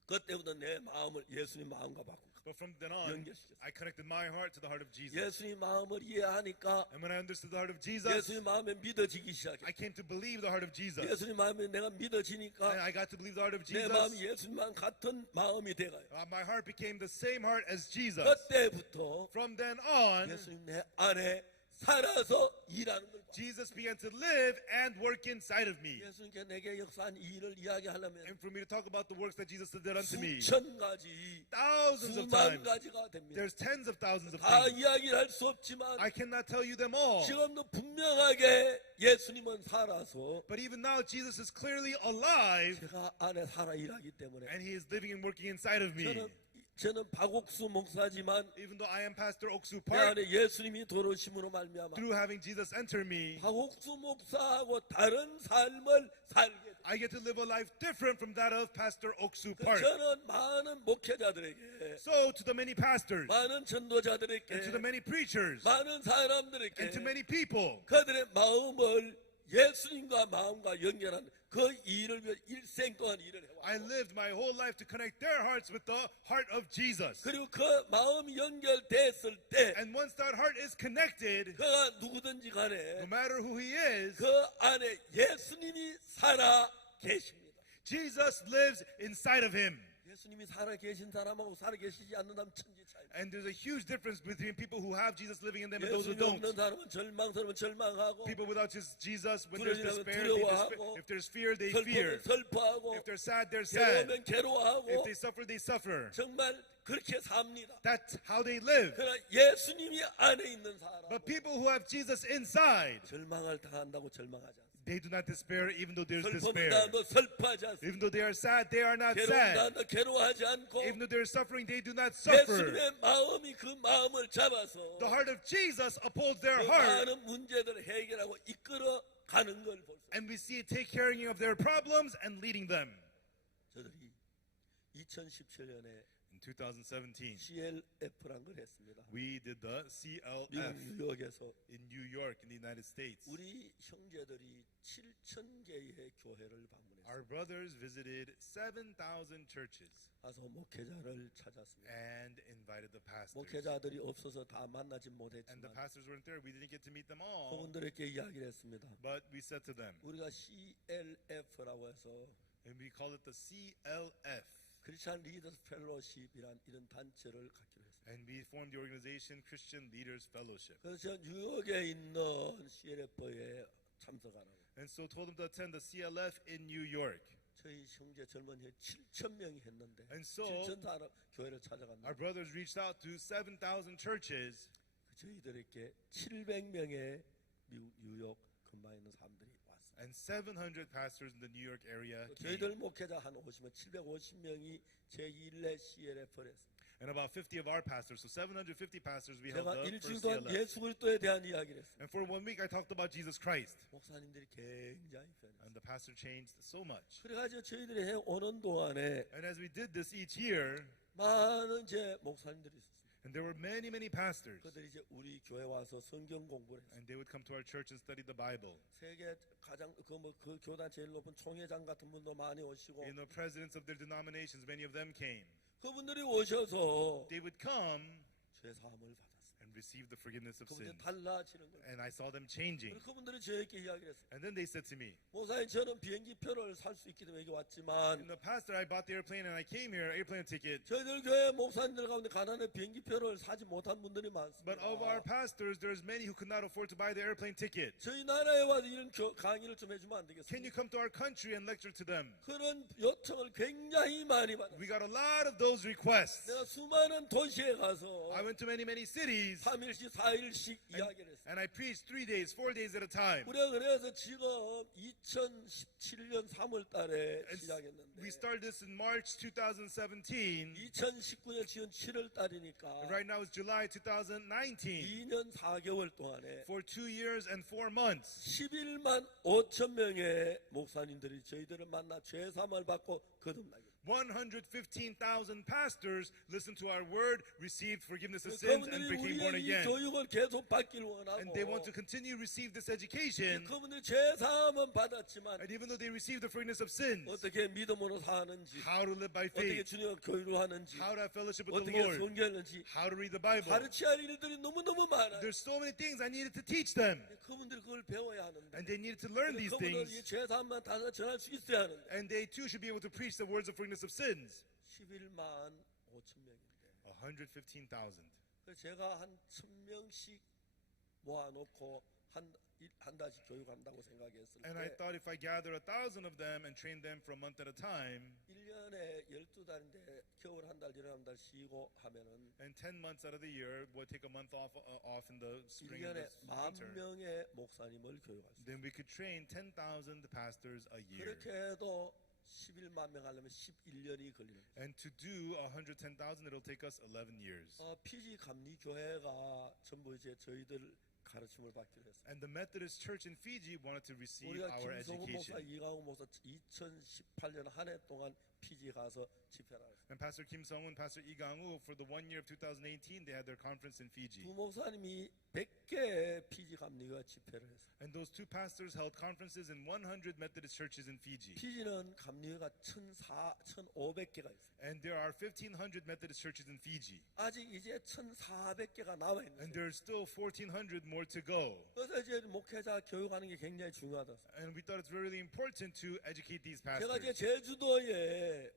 그때부터 내 마음을 예수님 마음과 바꾸고 But from then on, 연결시켰어요. I connected my heart to the heart of Jesus. 예수님 마음을 이해하니까 And when I understood the heart of Jesus, 예수님 마음에 믿어지기 시작해. I came to believe the heart of Jesus. 예수님 마음에 내가 And 믿어지니까 I got to believe the heart of 내 Jesus. 마음이 예수님만 같은 마음이 돼가요. My heart became the same heart as Jesus. 그때부터 From then on, 예수님 내 안에 살아서 일하는 걸 봐. Jesus began to live and work inside of me. 예수님께 내게 역사한 이 일을 이야기하려면 And for me to talk about the works that Jesus did unto me, 수천 가지, thousands of 수만 times, 가지가 됩니다. there's tens of thousands of 다 things. 이야기를 할 수 없지만 I cannot tell you them all. 지금도 분명하게 예수님은 살아서 But even now, Jesus is clearly alive, 제가 안에 살아 일하기 때문에 and he is living and working inside of me. 저는 박옥수 목사지만 Even though I am Pastor Oksu 내 Park, 안에 예수님이 들어오심으로 말미암아 through having Jesus enter me, 박옥수 목사하고 다른 삶을 살게 돼. I get to live a life different from that of Pastor Oksu Park. 저는 많은 목회자들에게, So to the many pastors, 많은 전도자들에게, and to the many preachers, 많은 사람들에게 and to many people, 그들의 마음을 예수님과 마음과 연결한 그 일을 위해 일생 동안 일을 I 해왔고, lived my whole life to connect their hearts with the heart of Jesus. 그리고 그 마음이 연결됐을 때 And once that heart is connected, 그가 누구든지 no 간에 matter who he is, 그 안에 예수님이 살아 계십니다. Jesus lives inside of him. 예수님이 살아 계신 사람하고 살아 계시지 않는 사람 천지 차이. And there's a huge difference between people who have Jesus living in them and those who 예수님이 don't. 없는 사람은 절망스러우면 절망하고, People without just Jesus, when there's 두려워하면 despair, they 두려워하고, if there's fear, they fear. 슬프면 슬퍼하고, If they're sad, they're sad. 괴로우면 괴로워하고, If they suffer, they suffer. 정말 그렇게 삽니다. That's how they live. 그러나 예수님이 안에 있는 사람, But people who have Jesus inside, 절망을 당한다고 절망하지 않습니다. they do not despair even though there's 슬픔을 despair. 당한다고 슬퍼하지 않습니다. Even though they are sad, they are not 괴로움을 sad. 당한다고 괴로워하지 않고, Even though they're suffering, they do not suffer. 예수님의 마음이 그 마음을 잡아서 The heart of Jesus upholds their 그 heart, 많은 문제들을 해결하고 이끌어 가는 걸 볼 수 있습니다. and we see it take care of their problems and leading them. 저들이 2017년에 In 2017, CLF란 걸 했습니다. we did the 미국 CLF 뉴욕에서 in New York in the United States. 우리 형제들이 7,000개의 교회를 방문했습니다. Our brothers visited 7,000 churches 가서 목회자를 찾았습니다. and invited the pastors. 목회자들이 없어서 다 만나지 And the 못했지만 pastors weren't there. We didn't get to meet them all. 그분들에게 이야기를 했습니다. But we said to them, 우리가 CLF라고 해서 and we call it the CLF. 크리스천 리더스 펠로십이란 이런 단체를 갖기로 했습니다. And we formed the organization Christian Leaders Fellowship. 그래서 저 뉴욕에 있는 CLF에 참석하라고. And so told them to attend the CLF in New York. 저희 형제 젊은 형 7,000명이 했는데 And so 7,000 사람 교회를 our 찾아갔는데 brothers reached out to 7,000 churches, 저희들에게 700명의 미국 뉴욕 근방에 있는 사람들이 왔습니다. and 700 pastors in the New York area came. 저희들 목회자 한 50명, 750명이 제1회 CLF를 했습니다. and about 50 of our pastors. So 750 pastors we held 제가 the 일주일 first 동안 CLS. 예수 그리스도에 대한 이야기를 했습니다. And for 1 week I talked about Jesus Christ. 목사님들이 굉장히 편했어요. And the pastor changed so much. 그래가지고 저희들이 해오는 동안에 And as we did this each year, 많은 제 목사님들이 있었습니다. and there were many, many pastors. 그들이 이제 우리 교회 와서 성경 공부를 했어요. And they would come to our church and study the Bible. 세계 가장 그 교단 제일 높은 총회장 같은 분도 많이 오시고 You know, presidents of their denominations, many of them came. 그분들이 오셔서 They would come 죄 사함을 받았어요. and receive the forgiveness of 그분들이 sins. 달라지는 거예요. And I saw them changing. 그리고 그분들이 저에게 이야기를 했어요. And then they said to me, 목사님 저는 비행기 표를 살 수 있기 때문에 여기 왔지만 the pastor, I bought the airplane and I came here, airplane ticket. 저희들 교회 목사님들 가운데 가난해 비행기 표를 사지 못한 분들이 But of our 많습니다. pastors, there's many who could not afford to buy the airplane ticket. 저희 나라에 와서 이런 강의를 좀 해주면 안 Can you 되겠습니까? come to our country and lecture to them? 그런 요청을 굉장히 많이 받았어요. We got a lot of those requests. 내가 수많은 도시에 가서 I went to many, many cities 3일씩 4일씩 이야기를 했어요. and I preached 3 days, 4 days at a time. 우리가 그래서 지금 2017년 3월 달에 And 시작했는데 we started this in March 2017. 2019년 지금 7월 달이니까 And right now it's July 2019. 2년 4개월 동안에 For 2 years and 4 months, 11만 5천 명의 목사님들이 저희들을 만나 죄사함을 받고 거듭나게 115,000 pastors listened to our word, received forgiveness of sins, and 그분들이 became born 우리의 이 again. 교육을 계속 받기를 And they want 원하고 to continue to receive this education. 그분들이 죄사함은 받았지만 And even though they received the forgiveness of sins, 어떻게 믿음으로 사는지 how to live by 어떻게 faith, 주님과 교류를 하는지 how to have fellowship with the 어떻게 Lord, 성경하는지 how to read the Bible. 가르쳐야 할 일들이 너무너무 많아요. There's so many things I needed to teach them. 그분들이 그걸 배워야 하는데 And they needed to learn these 그분들은 이 things. 죄사함만 다 전할 수 있어야 하는데 And they too should be able to preach the words of forgiveness of sins. 11만 5천 명인데 115,000. 그래서 제가 한 1,000명씩 모아놓고 한 달씩 교육한다고 생각했을 And I 때 thought if I gather 1,000 of them and train them for a month at a time, 1년에 12달인데 겨울 한 달, 여름 한 달 쉬고 하면은 and 10 months out of the year, we'll take a month off in the spring and 1년에 the 만 winter, 명의 목사님을 교육할 수 있어요. then we could train 10,000 pastors a year. 그렇게 해도 11만 명 하려면 11년이 걸리는 거예요. And to do 110,000, it'll take us 11 years. 피지 감리 교회가 전부 이제 저희들 가르침을 받기로 했어요. And the Methodist Church in Fiji wanted to receive 우리가 our 김성훈 목사, education. 이강훈 목사 2018년 한 해 동안 피지 가서 집회를 했어요. And Pastor Kim Sung-un, Pastor Lee Gang-woo, for the 1 year of 2018, they had their conference in Fiji. 두 목사님이 100개의 피지 감리가 집회를 했어요. And those two pastors held conferences in 100 Methodist churches in Fiji. 피지는 감리회가 1,500개가 있어요. And there are 1,500 Methodist churches in Fiji. 아직 이제 1,400개가 남아 And 있는 거예요. there's still 1,400 more to go. 그래서 이제 목회자 교육하는 게 굉장히 중요하다. And we thought it's really important to educate these 제가 이제 pastors. 제주도에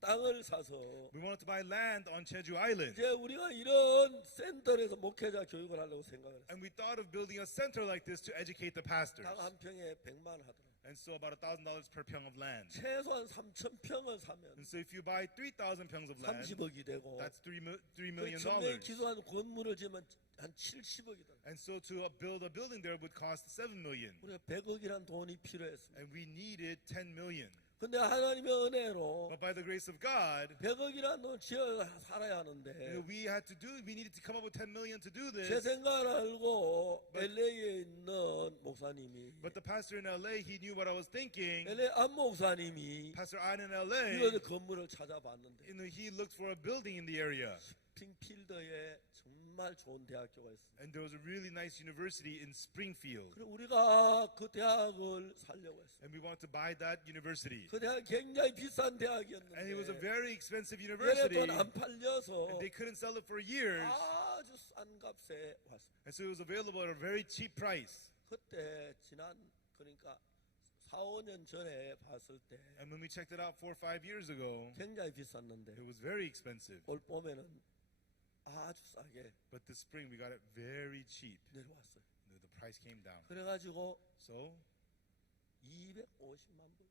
땅을 사서 We wanted to buy land on Jeju Island. 이제 우리가 이런 센터에서 목회자 교육을 하려고 생각을 했어요. And we thought of building a center like this to educate the pastors. 땅 한 평에 100만 원 하더라고요. And so about $1,000 per pyong of land. 최소한 3,000평을 사면 And so if you buy 3,000 pyongs of land, 30억이 되고 that's $3 그 million. 천명에 기도한 건물을 지으면 한 70억이다. And so to build a building there would cost 7 million. 우리가 100억이란 돈이 필요했습니다. And we needed 10 million. 근데 하나님의 은혜로 But by the grace of God, 100억이란 돈 지어 살아야 하는데 we needed to come up with 10 million to do 제 this. 생각을 알고 LA에 있는 목사님이 But the pastor in LA, he knew what I was thinking. LA 안 목사님이 Pastor An in LA, 이런 건물을 찾아봤는데 he looked for a building in the area. 스프링필드에 정말 좋은 대학교가 있어요. And there was a really nice university in Springfield. 그리고 우리가 그 대학을 살려고 했어요. And we wanted to buy that university. 그 대학 굉장히 비싼 And it was a 대학이었는데 very expensive 얘네 university. 돈안 팔려서 And they couldn't sell it for years. 아주 싼 값에 왔습니다. And so it was available at a very cheap price. 그때 그러니까 4, 5년 전에 봤을 때 And when we checked it out 4 or 5 years ago, 굉장히 비쌌는데 it was very expensive. 올 봄에는 아주 싸게 But this spring we got it very cheap. 내려왔어요. The price came down. 그래가지고 So 250만 불.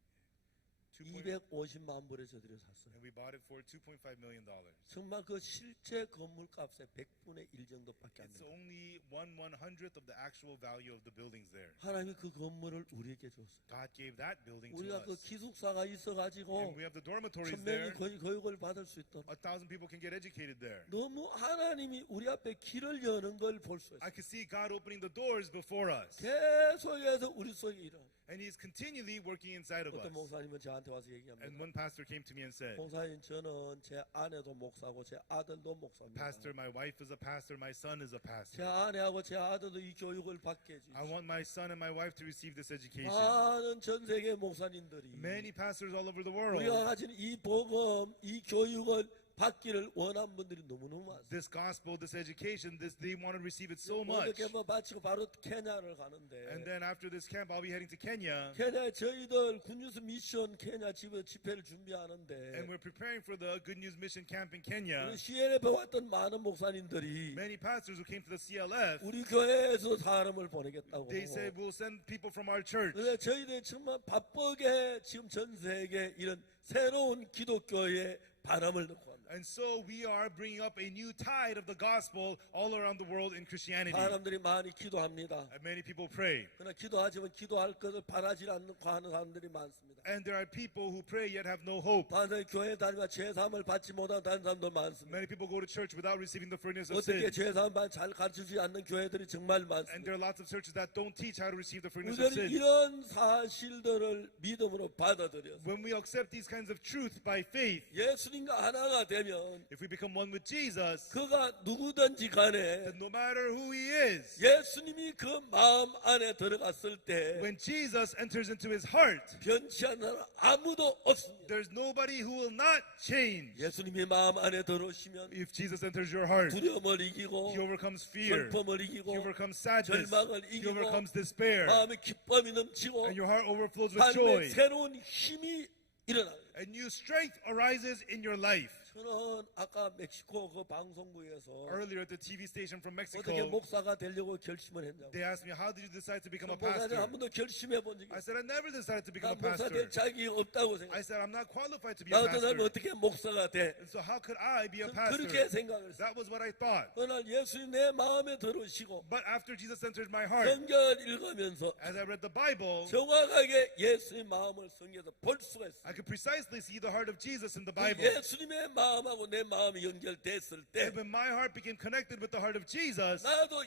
250만 불에 저들이 샀어요. And we bought it for $2.5 million. 정말 그 실제 건물값의 100분의 1 정도밖에 안 It's 돼요. only 1/100th of the actual value of the buildings there. 하나님이 그 건물을 우리에게 줬어요. God gave that building to 우리가 그 us. 기숙사가 And 있어가지고 we have the dormitories 1000명이 there. 교육을 받을 수 있도록 1,000 people can get educated there. 너무 하나님이 우리 앞에 길을 여는 걸 볼 수 있어요. I could see God opening the doors before us. 계속해서 우리 속에 일어. And He's continually working inside of us. 어떤 목사님은 저한테 와서 And 얘기합니다. one pastor came to me and said, 목사님 저는 제 아내도 목사고 제 아들도 목사입니다. Pastor, my wife is a pastor, my son is a 제 pastor. 아내하고 제 아들도 이 교육을 받게 I 해주시오. want my son and my wife to receive this education. 많은 전 세계 목사님들이 Many pastors all over the 우리가 world, 가진 이 복음, 이 교육을 받기를 원하는 분들이 너무너무 많습니다. this gospel, this education, they want to receive it so much. 어저께 뭐 마치고 바로 케냐를 가는데 And then after this camp, I'll be heading to Kenya. 케냐에 저희들 굿뉴스 미션 케냐 집회를 And 준비하는데 we're preparing for the Good News Mission camp in Kenya. 우리 CLF에 왔던 많은 목사님들이 Many pastors who came to the CLF, 우리 교회에서 사람을 보내겠다고. they say we'll send people from our church. 그래서 저희들이 정말 바쁘게 지금 전 세계 이런 새로운 기독교의 바람을 넣고 합니다. And so we are bringing up a new tide of the gospel all around the world in Christianity. 사람들이 많이 기도합니다. And many people pray. 그러나 기도하지만 기도할 것을 바라지 않고 하는 사람들이 많습니다. And there are people who pray yet have no hope. 다른 교회 다니면 제사함을 받지 못한 다른 사람도 많습니다. Many people go to church without receiving the forgiveness of 어떻게 sin. 제사함만 잘 가르치지 않는 교회들이 정말 And 많습니다. there are lots of churches that don't teach how to receive the forgiveness of 우리는 sin. 이런 사실들을 믿음으로 받아들여서 When we accept these kinds of truth by faith, 예수님과 하나가 되면 if we become one with Jesus, 그가 누구든지 간에 then no matter who he is, 예수님이 그 마음 안에 들어갔을 때 when Jesus enters into his heart, 변치 않는 사람 아무도 없습니다. there's nobody who will not change. 예수님이 마음 안에 들어오시면 If Jesus enters your heart, 두려움을 이기고 he overcomes fear, 슬픔을 he 이기고 overcomes sadness, 절망을 he 이기고 overcomes despair, 마음에 기쁨이 넘치고 and your heart overflows with joy. 삶에 새로운 힘이 일어나요. A new strength arises in your life. 저는 아까 멕시코 그 방송국에서 Earlier at the TV station from 어떻게 Mexico, 목사가 되려고 결심을 했냐고. they asked me, how did you decide to become a 목사님 한 pastor? 번도 결심해 본 적이 I 없어요. said, I never decided to become 난 a 목사 될 pastor. 자격이 없다고 생각해요. I said, I'm not qualified to be 나 a 같은 사람이 pastor. 어떻게 목사가 돼? And so how could I be a 그렇게 pastor? 생각을 했어요. That was what I thought. 그날 예수님 내 마음에 들어오시고 But after Jesus entered my heart, 성경 읽으면서 as I read the Bible, 정확하게 예수님 마음을 성경에서 볼 수가 있어요. I could precisely see the heart of Jesus in the 그 Bible. 예수님의 마음하고 내 마음이 연결됐을 때 And when my heart became connected with the heart of Jesus, 나도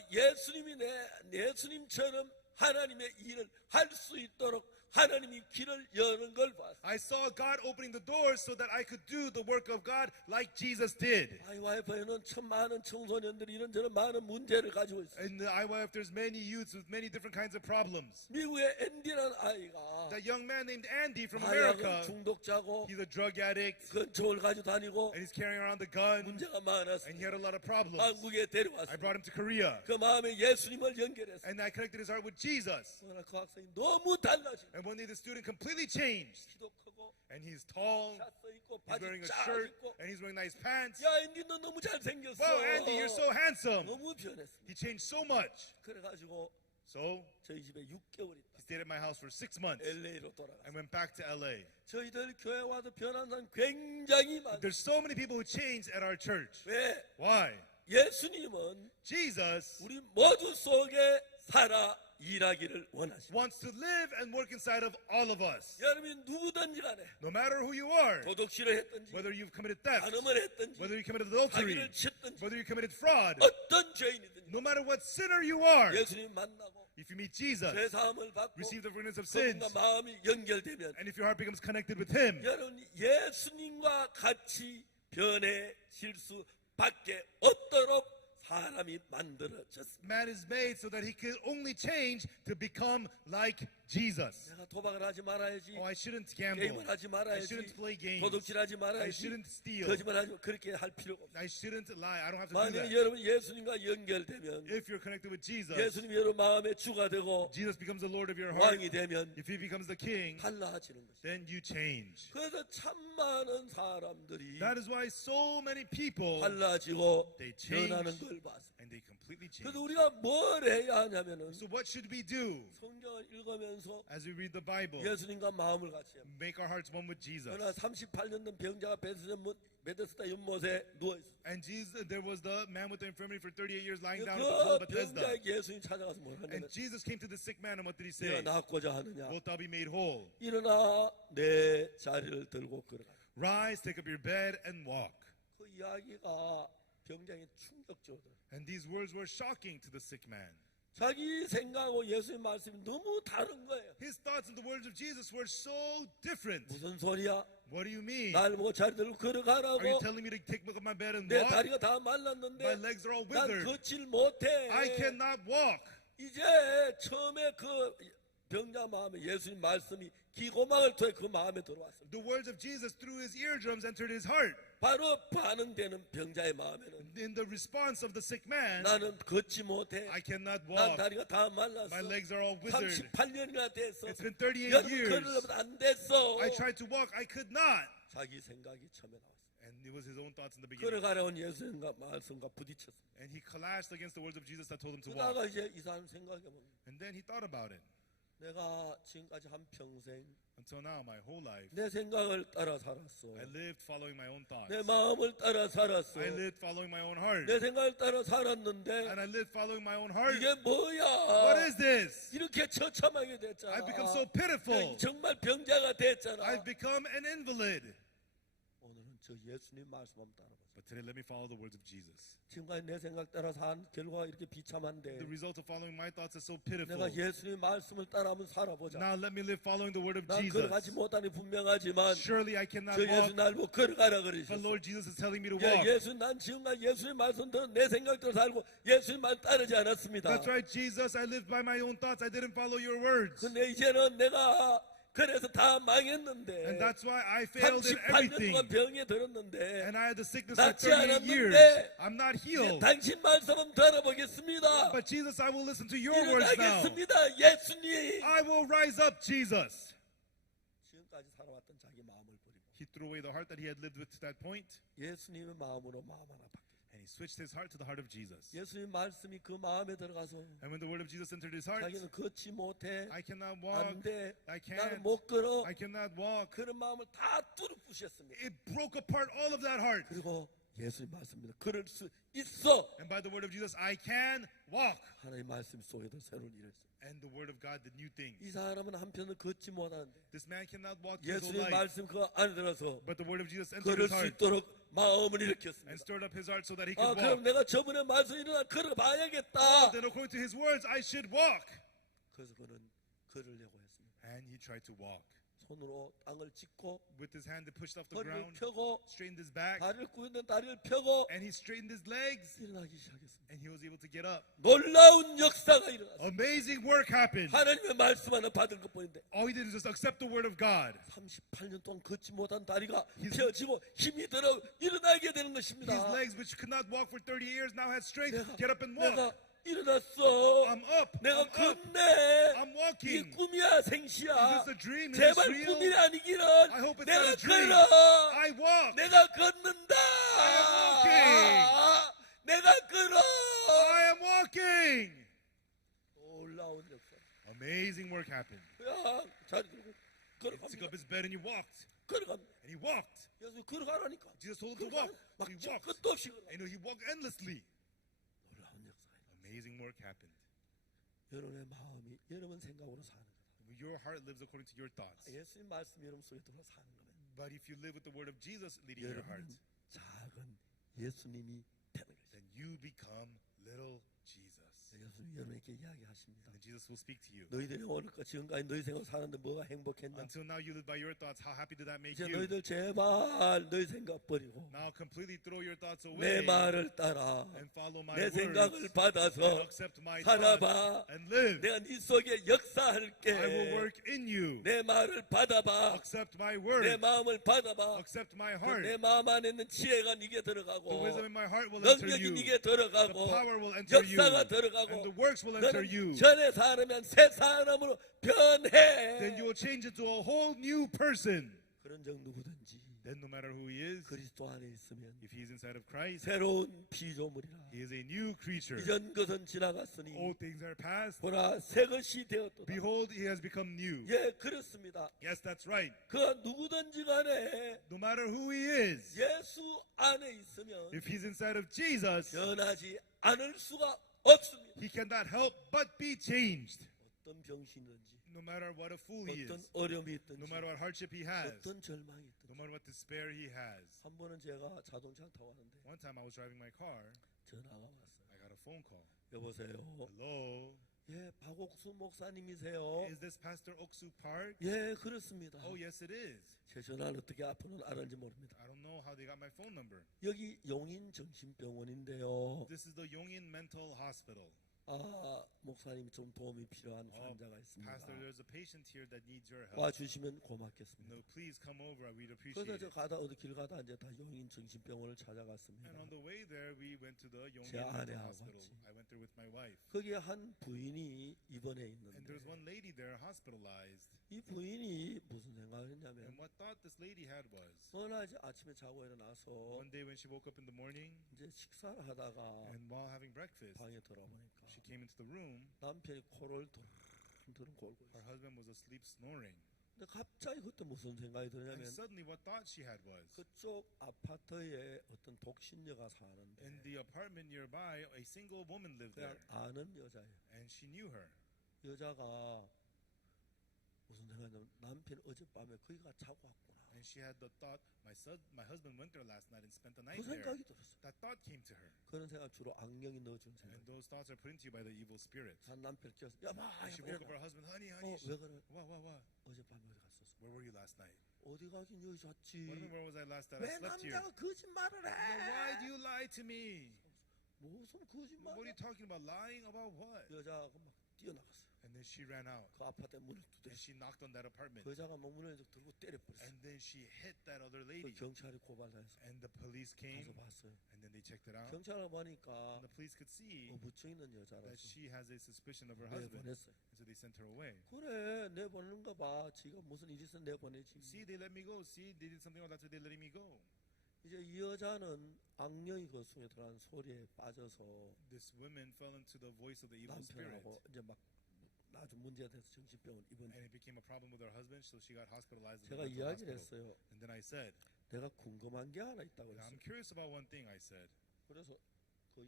예수님처럼 하나님의 일을 할 수 있도록 하나님이 길을 여는 걸 봤어요. I saw God opening the doors so that I could do the work of God like Jesus did. IYF에는 참 많은 청소년들이 이런저런 많은 문제를 가지고 있어요. In the IYF, there's many youths with many different kinds of problems. 미국의 앤디라는 아이가 That young man named Andy from 마약 America, 중독자고 he's a drug addict, 건총을 가지고 다니고 and he's carrying around the gun, 문제가 and 많았어요. he had a lot of problems. 한국에 I 데려왔어요. brought him to Korea, 그 마음에 예수님을 연결했어요. and I connected his heart with Jesus. 그러나 그 학생이 너무 달라진 And one day the student completely changed. 키도 크고 And he's tall, 샷서 있고 he's 바지 wearing a 쫙 shirt, 입고 and he's wearing nice pants. 야 앤디 너 너무 잘생겼어. Wow, Andy, you're so handsome. 너무 변했어. He changed so much. 그래가지고 So 저희 집에 6개월 있다 he stayed at my house for 6 months. LA로 돌아갔어요. I went back to LA. 저희들 교회 와서 변한 사람 굉장히 많아요. There's so many people who changed at our church. 왜? Why? 예수님은 Jesus 우리 모두 속에 살아 일하기를 원하십니다. wants to live and work inside of all of us. 여러분이 누구든지 간에 No matter who you are, 도둑질을 했든지 whether you've committed theft, 간음을 했든지 whether you committed adultery, 사기를 쳤든지 whether you committed fraud, 어떤 죄인이든지 no matter what sinner you are, 예수님 만나고 if you meet Jesus, 죄 사함을 받고 receive the forgiveness of sins, 그분과 마음이 연결되면 and if your heart becomes connected with Him, 여러분 예수님과 같이 변해질 수밖에 없도록 사람이 만들어졌습니다. man is made so that he can only change to become like Jesus. 내가 도박을 하지 말아야지. Oh, I shouldn't gamble. 게임을 하지 I 말아야지. shouldn't play games. 도둑질하지 I 말아야지. shouldn't steal. 거짓말하지 마. 그렇게 할 필요가 없어. I shouldn't lie. I don't have to do 만약 that. 여러분 예수님과 연결되면 If you're connected with Jesus, 예수님이 여러분 마음의 주가 되고 Jesus becomes the Lord of your heart. 왕이 되면 If He becomes the King, 달라지는 것이죠. then you change. 그래서 참 많은 사람들이 That is why so many people, 달라지고 they change 변하는 걸 봤습니다. and they completely change. 그래서 우리가 뭘 해야 하냐면은 So what should we do? 성경을 읽으면서 읽으면서 as we read the Bible, 예수님과 마음을 같이 합니다. make our hearts one with Jesus. 그러나 38년 된 병자가 베데스다 연못에 누워 있어. And Jesus, there was the man with the infirmity for 38 years lying down at the 그 pool of Bethesda. 병자에게 예수님 찾아가서 뭘 And 하냐면 Jesus came to the sick man, and what did he 내가 say? 낫고자 하느냐? Wilt thou be made whole? 일어나 내 자리를 들고 걸어가. Rise, take up your bed, and walk. 그 이야기가 병자에게 충격적이다. And these words were shocking to the sick man. 자기 생각하고 예수님 말씀이 너무 다른 거예요. His thoughts and the words of Jesus were so different. 무슨 소리야? What do you mean? 날 보고 자리 들고 Are you 걸어가라고. telling me to take up my bed and 내 walk? 다리가 다 My 말랐는데 legs are all 난 withered. 걷질 못해. I cannot walk. 이제 처음에 그 병자 마음에 예수님 말씀이 기고막을 통해 그 마음에 들어왔습니다. The words of Jesus through his eardrums entered his heart. 바로 반응되는 병자의 마음에는 In the response of the sick man, 나는 걷지 못해. I cannot 난 walk. 다리가 다 말랐어. My legs are all withered. 38년이나 됐어. It's been 38 여러분 years. 걸으려면 안 됐어. I tried to walk. I could not. 자기 생각이 처음에 나왔어. And it was his own thoughts in the beginning. 걸어가려온 예수님과 말씀과 부딪혔어. And he clashed against the words of Jesus that told him to walk. 그러다가 이제 이 사람 생각해보면 And then he thought about it. 내가 지금까지 한 평생 Until now, my whole life, 내 생각을 따라 살았어. I lived following my own thoughts. 내 마음을 따라 살았어. I lived following my own heart. 내 생각을 따라 살았는데 And I lived following my own heart. 이게 뭐야? What is this? 이렇게 처참하게 됐잖아. I've become so pitiful. 정말 병자가 됐잖아. I've become an invalid. 오늘은 저 예수님 말씀 한번 따라보세요. But today, let me follow the words of Jesus. 지금까지 내 생각 따라 산 결과가 이렇게 비참한데 The result of following my thoughts is so pitiful. 내가 예수님 말씀을 따라하면 살아보자. Now let me live following the word of 난 Jesus. 걸어가지 못하니 분명하지만 Surely I cannot 저 예수 walk, 날 보고 걸어가라 but 그러셨어. Lord Jesus is telling me to 예, walk. 예수 난 지금까지 예수님 말씀 들어 내 생각대로 살고 예수님 말 따르지 않았습니다. That's right, Jesus. I lived by my own thoughts. I didn't follow your words. 근데 이제는 내가 그래서 다 망했는데 And that's why I failed in 38년 everything. 동안 병에 들었는데 And I had the sickness for 낫지 38 years. 않았는데 I'm not 이제 healed. 당신 말씀은 들어보겠습니다. But Jesus, I will listen to your words now. 일어나겠습니다. 예수님. I will rise up, Jesus. 지금까지 살아왔던 자기 마음을 버리고 He threw away the heart that he had lived with to that point, 예수님의 마음으로 마음 하나 바뀌었어요. and he switched his heart to the heart of Jesus. 예수님 말씀이 그 마음에 들어가서 And when the word of Jesus entered his heart, 자기는 걷지 못해. I cannot 안 walk, 돼. I 나는 can't, 못 걸어. I cannot walk. 그런 마음을 다 뚫어 부셨습니다. It broke apart all of that heart. 그리고 예수님 말씀입니다. 그럴 수 있어. And by the word of Jesus, I can walk. 하나님 말씀 속에도 새로운 일을 했어요. And the word of God did new things. 이 사람은 한편을 걷지 못하는데 This man cannot walk his whole 예수님 life, 말씀 그 안에 들어서 but the word of Jesus entered 걸을 his 수 heart 있도록 마음을 and 일으켰습니다. stirred up his heart so that he 아, could 그럼 walk. 내가 저번에 말씀 일어나 걸어봐야겠다. Then according to his words, I should walk. 그래서 그는 걸으려고 했습니다. And he tried to walk. 손으로 땅을 짚고 With his hand, he pushed off the 허리를 ground, 펴고 straightened his back, 다리를 꾸는데 다리를 펴고 and he straightened his legs, 일어나기 시작했습니다. and he was able to get up. 놀라운 역사가 일어났어요. Amazing work happened. 하나님의 말씀 하나 받은 것뿐인데 All he did is just accept the word of God. 38년 동안 걷지 못한 다리가 펴지고 힘이 들어 일어나게 되는 것입니다. His legs, which could not walk for 30 years, now had strength to get up and 내가 walk. 일어났어. I'm up. 내가 I'm up. 걷네. I'm 이 walking. 꿈이야 생시야. Is this a dream? Is this 제발 real? 꿈이 아니기는 I hope it's 내가 not a dream. 걸어. I walk. 내가 걷는다. walking. 내가 걸어. I am walking. 놀라운 역사. Amazing work happened. 야, 자리 들고 He took 걸어갑니다. up his bed and he walked. 걸어갑니다. And he walked. 예수 걸어가라니까. Jesus told him to walk. 막 He 저 walked. 끝도 없이 걸어. And he walked endlessly. 놀라운 역사예요. Amazing work happened. 여러분의 마음이 여러분 생각으로 사는 거다. Your heart lives according to your thoughts. 예수님 말씀 여러분 속에 들어 사는 거예요. But if you live with the word of Jesus leading your heart, 여러분은 작은 예수님이 되는 것이죠. then you become little Jesus. 예수님 여러분에게 이야기하십니다. And Jesus will speak to you. 너희들이 오늘까 지금까지 너희 생각 사는데 뭐가 행복했나? Until now, you live by your thoughts. How happy did that make 이제 you? 너희들 제발 너희 생각 버리고 Now completely throw your thoughts 내 away 말을 따라 and follow my 내 words 생각을 and 받아서 accept my thoughts 살아봐. and live. 내가 네 속에 역사할게. I will work in you. 내 말을 받아봐. Accept my 내 word. 마음을 받아봐. Accept my 그 heart. 내 마음 안에 있는 지혜가 네게 The 들어가고 wisdom in my heart will enter 능력이 you. 네게 The 들어가고 power will enter you. 역사가 And 들어가고 the works will enter 너는 you. 전에 사람이면 새 사람으로 변해. Then you will change into a whole new person. 그런 적 누구든지 then no matter who he is, 그리스도 안에 있으면 if he is inside of Christ, 새로운 피조물이라. he is a new creature. 이전 것은 지나갔으니 Old things are past. 보라 새 것이 되었도다. Behold, he has become new. 예, 그렇습니다. Yes, that's right. 그가 누구든지 간에 No matter who he is, 예수 안에 있으면 if he's inside of Jesus, 변하지 않을 수가 없습니다. he cannot help but be changed. 어떤 병신이든지 No matter what a fool he 어떤 is, 어려움이 no 있든지 matter what hardship he has, 어떤 절망이 no 있든지. matter what despair he has. 한 번은 제가 자동차 타고 왔는데 One time I was driving my car, 전화가 왔어요. I got a phone call. 여보세요. Hello, 예, 박옥수 목사님이세요? is this Pastor Oksu Park? 예, 그렇습니다. Oh, yes, it is. 제 전화를 어떻게 앞으로는 알았는지 모릅니다. I don't know how they got my phone number. 여기 용인 정신병원인데요. This is the Yongin Mental Hospital. 아, 목사님 좀 도움이 필요한 환자가 있습니다. Pastor, there's a patient here that needs your help. 와 주시면 고맙겠습니다. No, please come over. We'd appreciate 그래서 저 it. 가다 어디 길 가다 이제 다 용인 정신병원을 And 찾아갔습니다. on the way there, we went to the 제 Yongin Mental 아내하고 Hospital. 같이. I went there with my wife. 거기에 한 부인이 입원해 And 있는데 there's one lady there hospitalized. 이 부인이 무슨 생각을 And 했냐면 what thought this lady had was, 어느 날 이제 아침에 자고 일어나서 one day when she woke up in the morning 이제 식사를 하다가 and while having breakfast, 방에 들어보니까 she came into the room. 남편이 코를 드렁드렁 골고 Her 있어요. husband was asleep snoring. 근데 갑자기 그때 무슨 생각이 And 드냐면 suddenly what thought she had was, 그쪽 아파트에 어떤 독신녀가 사는데 in the apartment nearby, a single woman lived 그냥 there. 아는 여자예요. And she knew her. 여자가 무슨 생각이냐면 남편 어젯밤에 거기가 자고 왔구나. And she had the thought, my husband went there last night and spent the night 그 there. 생각이 들었어요. That thought came to her. 그런 생각 주로 악령이 넣어준 And 생각. those thoughts are put into you by the evil spirit. 한 남편 깨서 야마 And she woke up her husband, honey, honey. 왜 그래? What? 어젯밤에 어디 갔었어? Where were you last night? 어디 가긴 여기 잤지. Where was I last night? I 왜 slept here. 남자가 거짓말을 Why do 해? you lie to me? 무슨 What 거짓말? are you talking about? Lying about what? 여자가 막 뛰어나갔어요. And then she ran out. 그 아파트 문을 And 두드렸어요. she knocked on that apartment. 그 여자가 막 문을 들고 때려버렸어요. And then she hit that other 그 lady. 경찰이 고발해서 And the police 가서 came. 봤어요. And then they checked it out. 경찰을 보니까 And the police could see 묻혀 있는 that 여자라서 she has a suspicion of her husband. 내보냈어요. And so they sent her away. 그래 내보내는가 봐. 지가 무슨 일이 있어 내보내지. See, they let me go. See, they did something. That's why they're letting me go. 이제 이 여자는 악령이 그 속에 들어간 소리에 빠져서 This woman fell into the voice of the evil spirit. 남편하고 이제 막 아주 문제가 돼서 정신병원 입원. And it became a problem with her husband, so she got hospitalized in the 제가 mental 이야기를 hospital. 했어요. And then I said, 내가 궁금한 게 하나 있다고 I'm 했어요. curious about one thing, I said. 그래서 그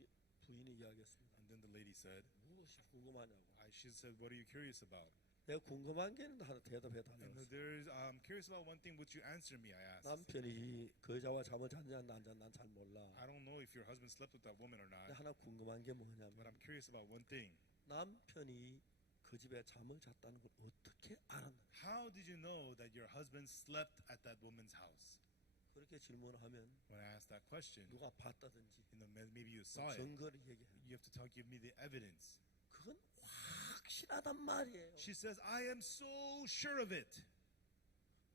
부인이 이야기했습니다. And then the lady said, 무엇이 궁금하냐고. she said, what are you curious about? 내가 궁금한 게 있는데 하나 대답해 달라고 And 했어요. there's, I'm curious about one thing, would you answer me, I asked. 남편이 그 여자와 잠을 잤냐 안 잤냐 난 잘 몰라. I don't know if your husband slept with that woman or 근데 not, 하나 궁금한 게 but 뭐냐면 I'm curious about one thing. 남편이 그 집에 잠을 잤다는 걸 어떻게 알았나. How did you know that your husband slept at that woman's house? 그렇게 질문을 하면 When I asked that question, 누가 봤다든지 maybe you saw it. 증거를 얘기해. You have to give me the evidence. 그건 확실하단 말이에요. She says, I am so sure of it.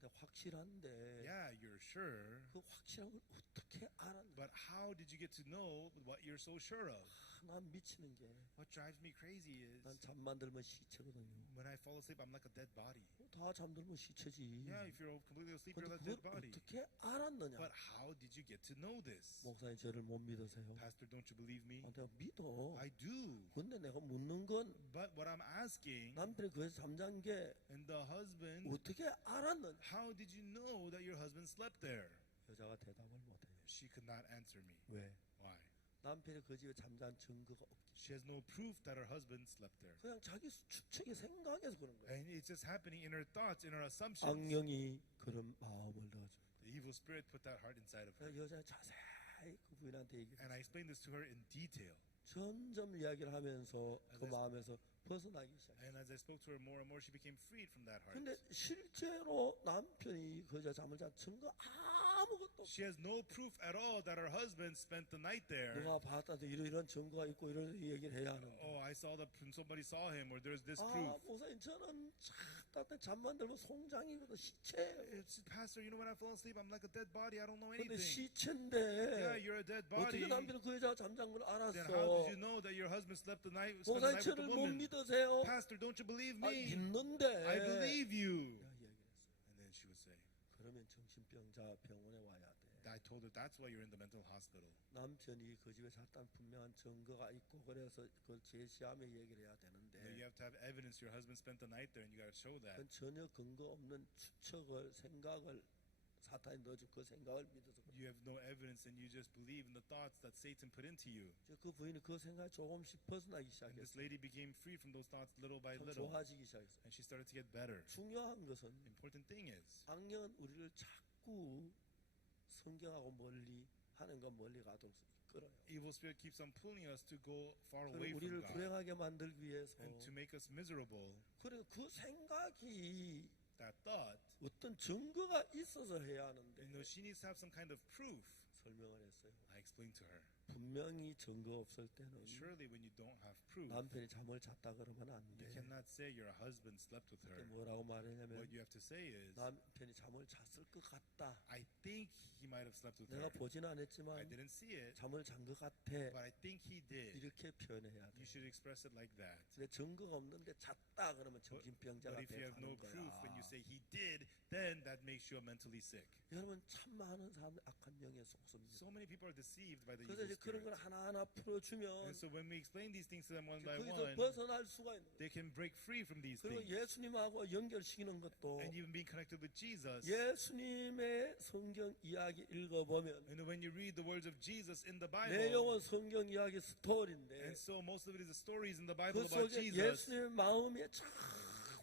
근데 확실한데 Yeah, you're sure. 그 확실한 걸 어떻게 알았나. But how did you get to know what you're so sure of? 난 미치는 게 What drives me crazy is 난 잠만 들면 시체거든요. when I fall asleep, I'm like a dead body. 다 잠들면 시체지. Yeah, if you're completely asleep, you're 근데 like a dead 그걸 body. 어떻게 알았느냐. But how did you get to know this? 목사님 저를 못 믿으세요? Pastor, don't you believe me? 내가 믿어. I do. 근데 내가 묻는 건 But what I'm asking, 남편이 그에서 잠잔 게 and the husband, 어떻게 알았느냐. how did you know that your husband slept there? 여자가 대답을 못해요. She could not answer me. 왜? Why? 남편이 그 집에 잠잔 증거가 없기. She has no proof that her husband slept there. 그냥 자기 추측이 생각해서 그런 거예요. And it's just happening in her thoughts, in her assumptions. 악령이 그런 마음을 넣어줘. The evil spirit put that heart inside of her. 그래서 여자 자세히 그 부인한테 얘기를 And I explained this to her in detail. 점점 이야기를 하면서 그 마음에서 벗어나기 시작해요. And as I spoke to her more and more, she became freed from that heart. 근데 실제로 남편이 그 여자 잠을 잔 증거 아무것도 없어. She has no proof at all that her husband spent the night there. 누가 봤다도 이런 증거가 있고 이런 얘기를 해야 하는데. Oh, I saw that somebody saw him, or there's this 아, proof. 목사님 저는 참 잠만 들면 송장이거든 시체예요. It's, Pastor, you know when I fall asleep, I'm like a dead body. I don't know 근데 anything. 시체인데 Yeah, you're a dead body. 어떻게 남편은 그 여자가 잠잔 걸 Then how 알았어? did you know that your husband spent the night with 목사님 the 저를 못 woman? 믿으세요? Pastor, don't you believe 아, me? 믿는데. I believe you. 야, 얘기를 했어요. And then she would say, 그러면 정신병자 병원에 told her that's why you're in the mental hospital. 남편이 그 집에 잤다는 분명한 증거가 있고 그래서 그걸 제시하며 얘기를 해야 되는데 You have to have evidence your husband spent the night there, and you got to show that. 그건 전혀 근거 없는 추측을 생각을 사탄이 넣어준 그 생각을 믿어서 그래요. You have no evidence, and you just believe in the thoughts that Satan put into you. 그 부인이 그 생각이 조금씩 벗어나기 And this 시작했어요. lady became free from those thoughts little by 참 little, 좋아지기 시작했어요. and she started to get better. 중요한 것은 Important thing is, 악령은 우리를 자꾸 성경하고 멀리 하는과 멀리 가도록 이끌어요. evil spirit keeps on pulling us to go far away 그리고 from 우리를 God 불행하게 만들기 위해서 and to make us miserable. 그리고 그 생각이 That thought, 어떤 증거가 있어서 해야 하는데 she needs to have some kind of proof. 설명을 했어요. I explained to her. 분명히 증거 없을 때는 Surely, when you don't have proof, 남편이 잠을 잤다 그러면 안 you 돼. cannot say your husband slept with her. 뭐라고 말했냐면 What you have to say is, 남편이 잠을 잤을 것 같다. I think he might have slept with 내가 her. 보지는 I 않았지만 didn't see it, 잠을 잔 것 같아. but I think he did. 이렇게 표현해야 돼. You should express it like that. 근데 증거가 없는데 잤다 그러면 But 정신병자가 if you have no 돼가는 proof, when you 거야. say he did, then that makes you mentally sick. 여러분 참 많은 사람들 악한 영에 속습니다. So many people are deceived by the 그래서 evil 이제 그런 spirit. 걸 하나하나 풀어주면 And so when we explain these things to them one by 거기서 one, 벗어날 수가 있는 거예요. they can break free from these 그리고 things. 예수님하고 연결시키는 것도 And even being connected with Jesus. 예수님의 성경 이야기 읽어보면 And when you read the words of Jesus in the Bible, 내용은 성경 이야기 스토리인데 and so most of it is the stories in the 그 Bible about 속에 Jesus. 예수님의 마음이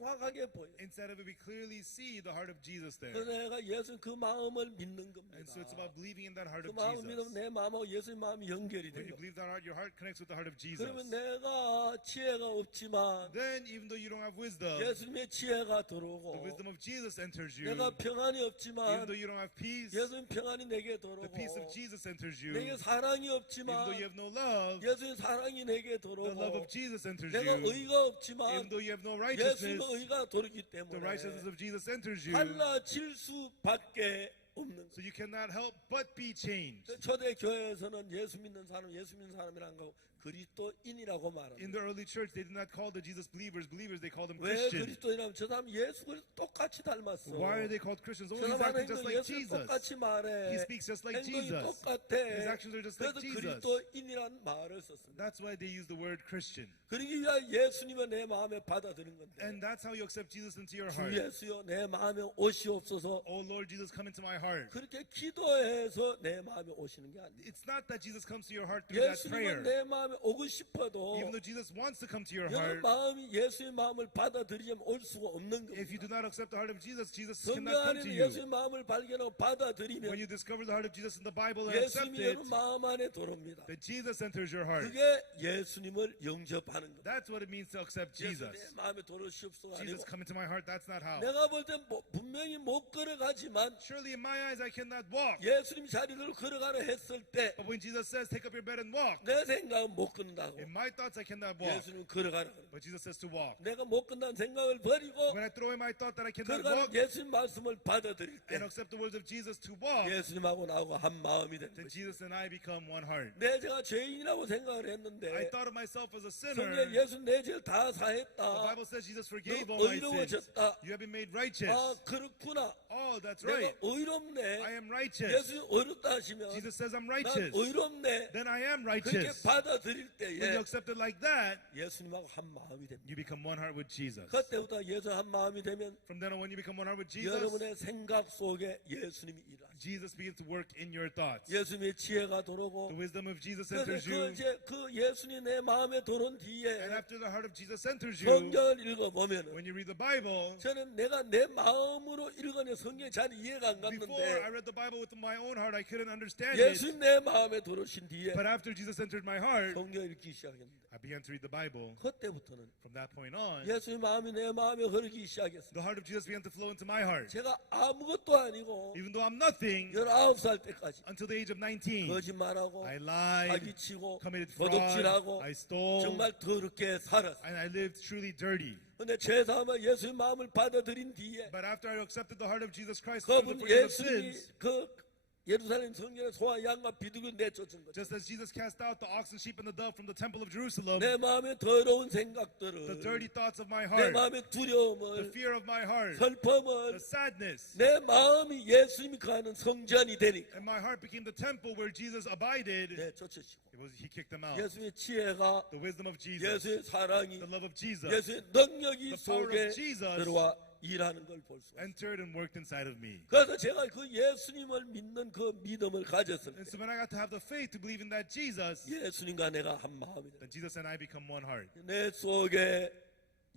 정확하게 보여요. Instead of it, we clearly see the heart of Jesus there. 그래서 내가 예수님 그 마음을 믿는 And 겁니다. so it's about believing in that heart 그 of 마음을 믿으면 Jesus. 내 마음하고 예수님 마음이 연결이 When you 돼요. believe that heart, your heart connects with the heart of Jesus. 그러면 내가 지혜가 없지만 Then, even though you don't have wisdom, 예수님의 지혜가 the 들어오고 wisdom of Jesus enters you. 내가 평안이 Even 없지만 though you don't have peace, 예수님 평안이 내게 the peace of 들어오고 Jesus enters you. 내게 사랑이 Even 없지만 though you have no love, 예수님 사랑이 내게 the love 들어오고 of Jesus enters 내가 you. 의가 없지만 Even though you have no 예수님의 righteousness, 의가 돌기 the 때문에 righteousness of Jesus enters you. 달라질 수밖에 없는 거예요. So you cannot help but be changed. 초대 교회에서는 예수 믿는 사람이라는 거 그리스도인이라고 In 말합니다. the early church, they did not call the Jesus believers, they called them 왜 Christians. 그리스도인이라면 저 사람 예수 그리스도 똑같이 닮았어. Why are they called Christians? Oh, 저 he's 사람 acting just 행동 like 예수 Jesus. 똑같이 말해. He speaks just like 행동이 Jesus. 똑같아. His actions are just like 그래서 Jesus. 그리스도인이라는 말을 썼습니다. That's why they use the word Christian. 그러기 위하여 예수님을 내 마음에 받아들인 건데 And that's how you accept Jesus into your 주 heart. 예수여 내 마음에 오시옵소서 Oh Lord Jesus, come into my heart. 그렇게 기도해서 내 마음에 오시는 게 아니에요. It's not that Jesus comes to your heart through that 예수님은 prayer. 내 마음에 오고 싶어도 Even though Jesus wants to come to your 여러분 heart, 마음이 예수의 마음을 받아들이면 올 수가 없는 if you 겁니다. do not accept the heart of Jesus, Jesus 성경 cannot come to 안에는 you. 예수의 마음을 발견하고 When 받아들이면 you discover the heart of Jesus in the Bible and accept 예수님이 it, 여러분 마음 안에 들어옵니다. then Jesus enters your heart. 그게 예수님을 영접하는 거예요. That's what it means to accept 예수 Jesus. 내 마음에 들어오시옵소서 Jesus, 아니고 come into my heart. That's not how. 내가 볼 땐 분명히 못 걸어가지만 Surely in my eyes I cannot walk. 예수님 자리를 걸어가라 했을 때 But when Jesus says, take up your bed and walk, 내 생각은 못 걷는다고 in my thoughts I cannot walk. 예수님 걸어가라 그래요. But Jesus says to walk. 내가 못 건다는 생각을 버리고 When I throw in my thought that I cannot 걸어가는 walk 예수님 말씀을 받아들일 때 and accept the words of Jesus to walk, 예수님하고 나하고 한 마음이 되는 then 거죠. Jesus and I become one heart. 제가 죄인이라고 생각을 I 했는데 thought of myself as a 성경에 sinner. 예수 내 죄를 다 The 사했다. Bible says Jesus forgave 너 all my sins. 의로워졌다. You have been made righteous. 아 그렇구나. Oh, that's 내가 right. 의롭네. I am righteous. 예수님 의롭다 하시면 Jesus says I'm 난 righteous. 의롭네. Then I am 그렇게 righteous. 받아들일 When you 때에 accept it like that, 예수님하고 한 마음이 됩니다. you become one heart with Jesus. 그때부터 예수 한 마음이 되면 From then on, when you become one heart with Jesus, 여러분의 생각 속에 예수님이 일하시죠. Jesus begins to work in your thoughts. 예수님의 지혜가 The 들어오고 wisdom of Jesus 그래서 enters you. 그 예수님 내 마음에 들어온 And 뒤에 after the heart of Jesus enters you, 성경을 읽어보면 when you read the Bible, 저는 내가 내 마음으로 읽으니 성경이 잘 이해가 안 before I 갔는데 read the Bible with my own heart, I couldn't understand it. 예수님 내 마음에 들어오신 뒤에 But after Jesus entered my heart, 성경 읽기 시작했는데 I began to read the Bible. 그때부터는 From that point on, 예수님 마음이 내 마음에 흐르기 시작했어요. the heart of Jesus began to flow into my heart. 제가 아무것도 아니고 Even though I'm nothing, 19살 때까지 until the age of 19, 거짓말하고 I lied, 사기치고 committed fraud, 도둑질하고 I stole, 정말 더럽게 살았어요. and I lived truly dirty. 근데 제사하면 예수의 마음을 받아들인 뒤에 But after I accepted the heart of Jesus Christ from the 그분 forgiveness of 예수님이 sins, 그 예루살렘 성전에 소와 양과 비둘기 내쫓은 것. Just as Jesus cast out the oxen, sheep, and the dove from the temple of Jerusalem, 내 마음의 더러운 the 생각들을, dirty thoughts of my 내 heart, 마음의 the 두려움을, fear of my heart, 슬픔을, the sadness, 내 마음이 예수님이 거하는 성전이 되니까 and my heart became the temple where Jesus abided. 내쫓으시고, He kicked them out. 예수의 지혜가, The wisdom of Jesus, 예수의 사랑이, the love of Jesus, 예수의 능력이 the power 속에 of Jesus 들어와 일하는 걸 볼 수 있어요. entered and worked inside of me. 그래서 제가 그 예수님을 믿는 그 믿음을 가졌을 And 때 so when I got to have the faith to believe in that Jesus, 예수님과 내가 한 마음이 then Jesus and I become one heart. 내 속에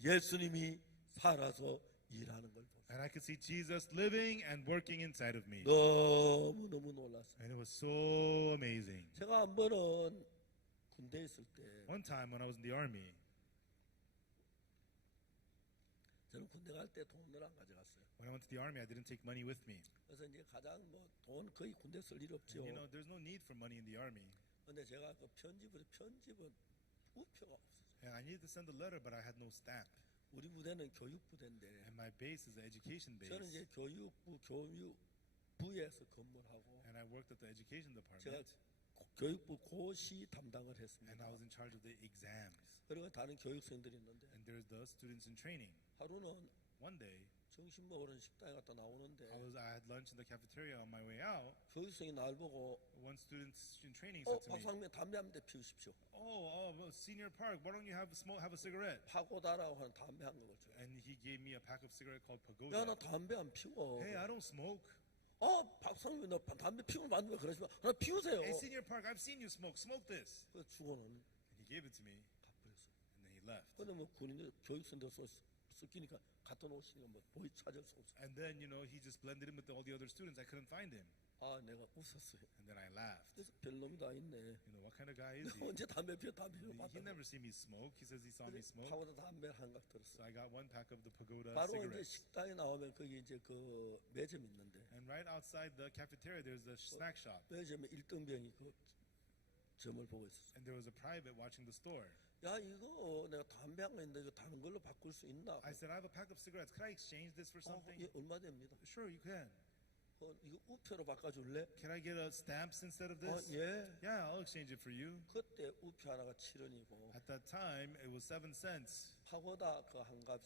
예수님이 살아서 일하는 걸 보고 And I could see Jesus living and working inside of me. 너무너무 놀랐어요. And it was so amazing. 제가 한 번은 군대에 있을 때 One time when I was in the army, 저는 군대 갈 때 돈을 안 가져갔어요. when I went to the army, I didn't take money with me. 그래서 이제 가장 뭐 돈 거의 군대 쓸 일 없죠. And, there's no need for money in the army. 근데 제가 그 편집은 우표가 없어요. And I needed to send a letter, but I had no stamp. 우리 부대는 교육부대인데 And my base is the education base. 저는 이제 교육부에서 근무를 하고 And I worked at the education 제가 department. 교육부 고시 담당을 And 했습니다. I was in charge of the exams. 그리고 다른 교육생들이 있는데 And there's the students in training. 하루는 One day, 점심 먹으러 식당에 갔다 나오는데 I had lunch in the cafeteria on my way out. 교육생이 날 보고 One student in training said to me, 박사님 담배 한 대 피우십시오. well, Senior Park, why don't you have a cigarette? 파고다라고 하는 담배 한 거를 줘요. And he gave me a pack of cigarettes called 야, Pagoda. 나 담배 안 피워. Hey, I don't smoke. 박사님 나 담배 피우면 안 돼. 그러시면 하나 피우세요. Hey, Senior Park, I've seen you smoke. Smoke this. 그래서 주고는 And he gave it to me, 갚버렸어요. and then he left. 근데 뭐 군인들 교육생들 섞이니까 갖다 놓으시니까 뭐 보이 찾을 수 없어. And then, he just blended in with all the other students. I couldn't find him. 내가 웃었어요. And then I laughed. 그래서 별놈이 다 있네. What kind of guy is he? 언제 담배 피워 담배 피워 He never seen me smoke. He says he saw me smoke. 파고다 담배 한각 So 들었어. I got one pack of the Pagoda 바로 이제 cigarettes. 식당에 나오면 거기 이제 그 매점 있는데 And right outside the cafeteria, there's the snack shop. 매점에 1등병이 그 점을 보고 있었어. And there was a private watching the store. 야, 이거 내가 담배 한 거 있는데 이거 다른 걸로 바꿀 수 있나? I said, I have a pack of cigarettes. Could I exchange this for something? 예, 얼마 됩니다. Sure, you can. 이거 우표로 바꿔줄래? Can I get a stamps instead of this? 예. Yeah, I'll exchange it for you. 그때 우표 하나가 7원이고 At that time, it was 7 cents, 파고다 그 한갑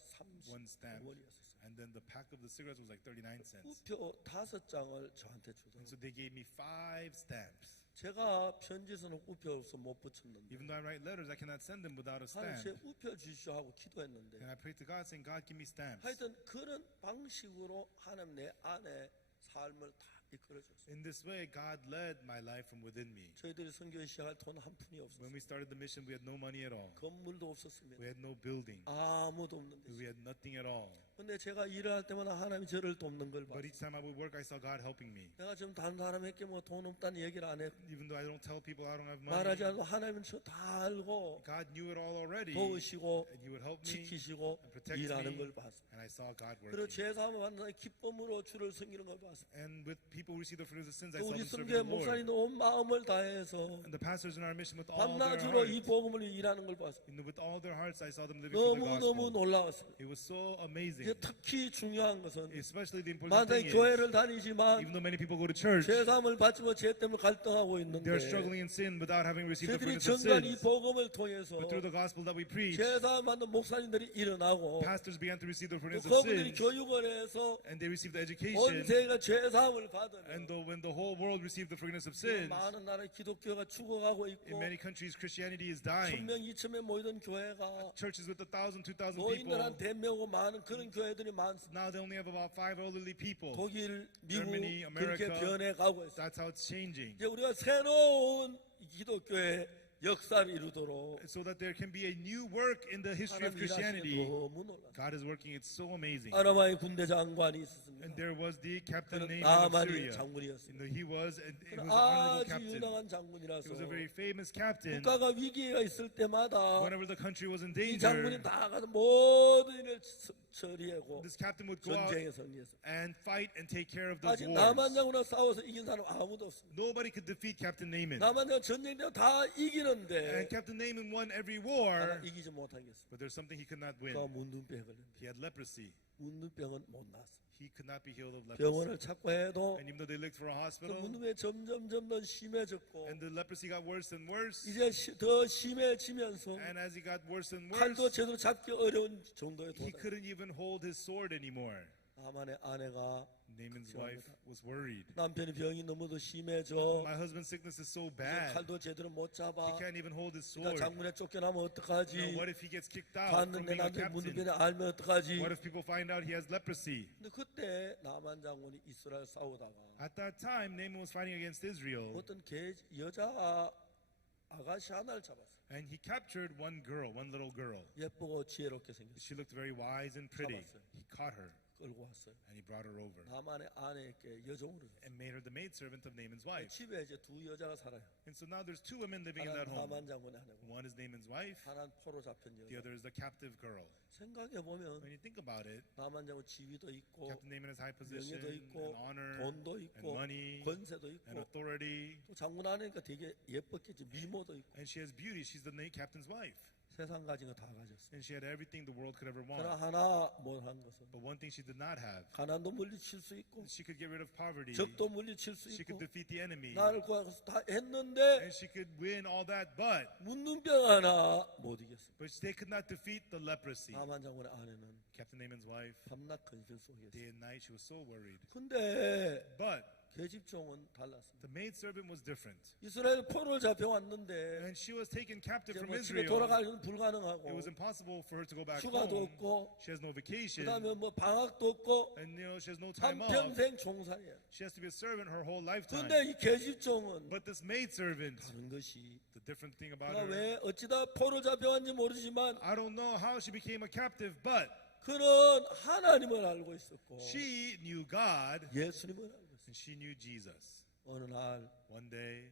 one stamp. 30원이었어요. And then the pack of the cigarettes was like 39 cents. 우표 5장을 저한테 And 주더라고요. so they gave me 5 stamps. 제가 편지서는 우표 없어 못 붙였는데 Even though I write letters, I cannot send them without a 하나님 제 stamp. 우표 주시오 하고 기도했는데 And I prayed to God saying, God, give me stamps. 하여튼 그런 방식으로 하나님 내 안에 삶을 다 이끌어줬어요. In this way, God led my life from within me. 저희들이 선교 시작할 돈 한 푼이 When 없었어요. we started the mission, we had no money at all. 건물도 없었습니다. We had no building. 아무도 없는데 We had nothing at all. 근데 제가 일을 할 때마다 하나님이 저를 돕는 걸 But 봤어요. each time I would work, I saw God helping me. 내가 지금 다른 사람에게 뭐 돈 없다는 얘기를 안 해. Even though I don't tell people I don't have 말하지 money, 않아도 하나님은 저 다 알고 God knew it all already. 도우시고 And He would help me 지키시고 and protect 일하는 me. 걸 봤어요. And I saw God 그리고 working. 제사함을 받는 기쁨으로 주를 섬기는 걸 봤어요. And with people who receive the forgiveness of sins, I 또 saw 우리 them serving 성교회 the Lord. 목사님도 온 마음을 다해서 And the pastors in our mission with all their 밤낮으로 이 hearts, 복음을 일하는 걸 봤어요. with all their hearts, I saw them living for the 너무너무 gospel. 놀라웠어요. It was so 이제 amazing. 특히 중요한 것은 Especially the important 만약에 thing is, 교회를 다니지만 even though many people go to church, 제사함을 받지 못 죄 때문에 갈등하고 있는데 they're struggling in sin without having received the 저희들이 forgiveness of 전간 이 sins. 복음을 통해서 But through the gospel that we preach, 제사함 받는 목사님들이 일어나고 pastors began to receive the 또 forgiveness of 그분들이 sins, 교육을 해서 and they received the 온 education. 세계가 제사함을 받으면 And when the whole world received the forgiveness of sins, 많은 나라의 기독교가 죽어가고 in 있고 many countries, Christianity is dying. 1,000명, 2,000명 모이던 교회가 Churches with 1,000, 2,000 노인들 people, 한 100명 많은 그런 교회들이 많습니다. now they only have about 5 elderly people. 독일, 미국 Germany, 그렇게 America. 변해가고 있어요. That's how it's changing. 이제 우리가 새로운 기독교의 역사를 이루도록 So that there can be a new work in the history of 하나님 일하시는 Christianity. 너무 놀랐어요. God is working. It's so amazing. 아라마의 군대 장관이 있었습니다. And there was the captain 그는 named of 나만이 Syria. 장군이었습니다. He was an 그는 honorable 아주 captain. 유능한 장군이라서 He was a very famous captain. 국가가 위기가 있을 때마다 Whenever the country was in 이 danger, 장군이 나가서 모든 일을 처리하고 this captain would go out 전쟁에 승리했어요. and fight and take care of the 아직 나만 wars. 장군하고 싸워서 이긴 사람 아무도 없습니다. Nobody could defeat Captain Naaman. 나만 장 전쟁 때 다 이기는 이기는데 Captain Naaman won every 하나 war, 이기지 못하겠어. but there's something he could not win. 그가 문둥병에 걸렸는데 He had leprosy. 문둥병은 못 나왔어. He could not be healed of leprosy. 병원을 찾고 해도 And even though they looked for a 그 hospital, 문둥병이 점점 심해졌고 and the leprosy got worse and worse, 이제 더 심해지면서 and as he got worse and 칼도 worse, 제대로 잡기 어려운 정도에 he 도달. couldn't even hold his sword anymore. 나만의 아내가 Naaman's wife was worried. 남편이 병이 너무도 심해져. My husband's sickness is so 이제 bad. 칼도 제대로 못 He 잡아. can't even hold his 그러니까 sword. 장군에 쫓겨나면 Now, 어떡하지? what if he gets kicked out from 갔는데 being a 남편이 captain? 문둥병에 알면 어떡하지? What if people find out he has leprosy? 근데 그때 나만 장군이 이스라엘 싸우다가 At that time, Naaman was fighting against Israel, 어떤 여자 아가씨 하나를 잡았어. and he captured one girl, one little girl. 예쁘고 지혜롭게 생겼어. She looked very wise and pretty. 잡았어요. He caught her, 끌고 왔어요. and he brought her over, 나만의 아내에게 여종으로 줬어요. and made her the maidservant of Naaman's wife. 집에 이제 두 여자가 살아요. And so now there's two women living in 하나는 that home. 나만 장군의 아내고 One is Naaman's wife, 하나는 포로 잡힌 the 여자. other is the captive girl. 생각해 보면 When you think about it, 나만 장군 지위도 있고 Captain Naaman has high position, 명예도 and 있고 honor, 돈도 and 있고 money, 권세도 and 있고 authority, 또 장군 아내니까 되게 예뻤겠지. 미모도 있고 and she has beauty. She's the captain's wife, 세상 가진 거 다 가졌어. and she had everything the world could ever 그러나 want. 하나 못한 것은 But one thing she did not have, 가난도 물리칠 수 있고 she could get rid of poverty, 적도 물리칠 수 she 있고 could defeat the enemy, 나를 구하고 다 했는데 and she could win all that, but 문둥병 하나 못 이겼어. they could not defeat the leprosy. 나만 장군의 아내는 Captain Naaman's wife, 밤낮 근심 속에 day 있어. and night, she was so worried. 근데 But 계집종은 달랐습니다. the maidservant was different, 이스라엘 포로를 잡혀왔는데 and she was taken captive 이제 from 뭐 집에 Israel. 돌아가기는 It 불가능하고 was impossible for her to go back 휴가도 home. 없고 She has no vacation, 그다음에 뭐 방학도 없고 and she has no time off. 한평생 종살이야. She has to be a servant her whole lifetime. 근데 이 계집종은 But this maidservant, 다른 것이 the different thing about 그가 her, 왜 어찌다 포로 잡혀왔는지 모르지만 I don't know how she became a captive, but 그는 하나님을 알고 있었고 she knew God 예수님을 알고 있었어. and she knew Jesus. 어느 날 One day,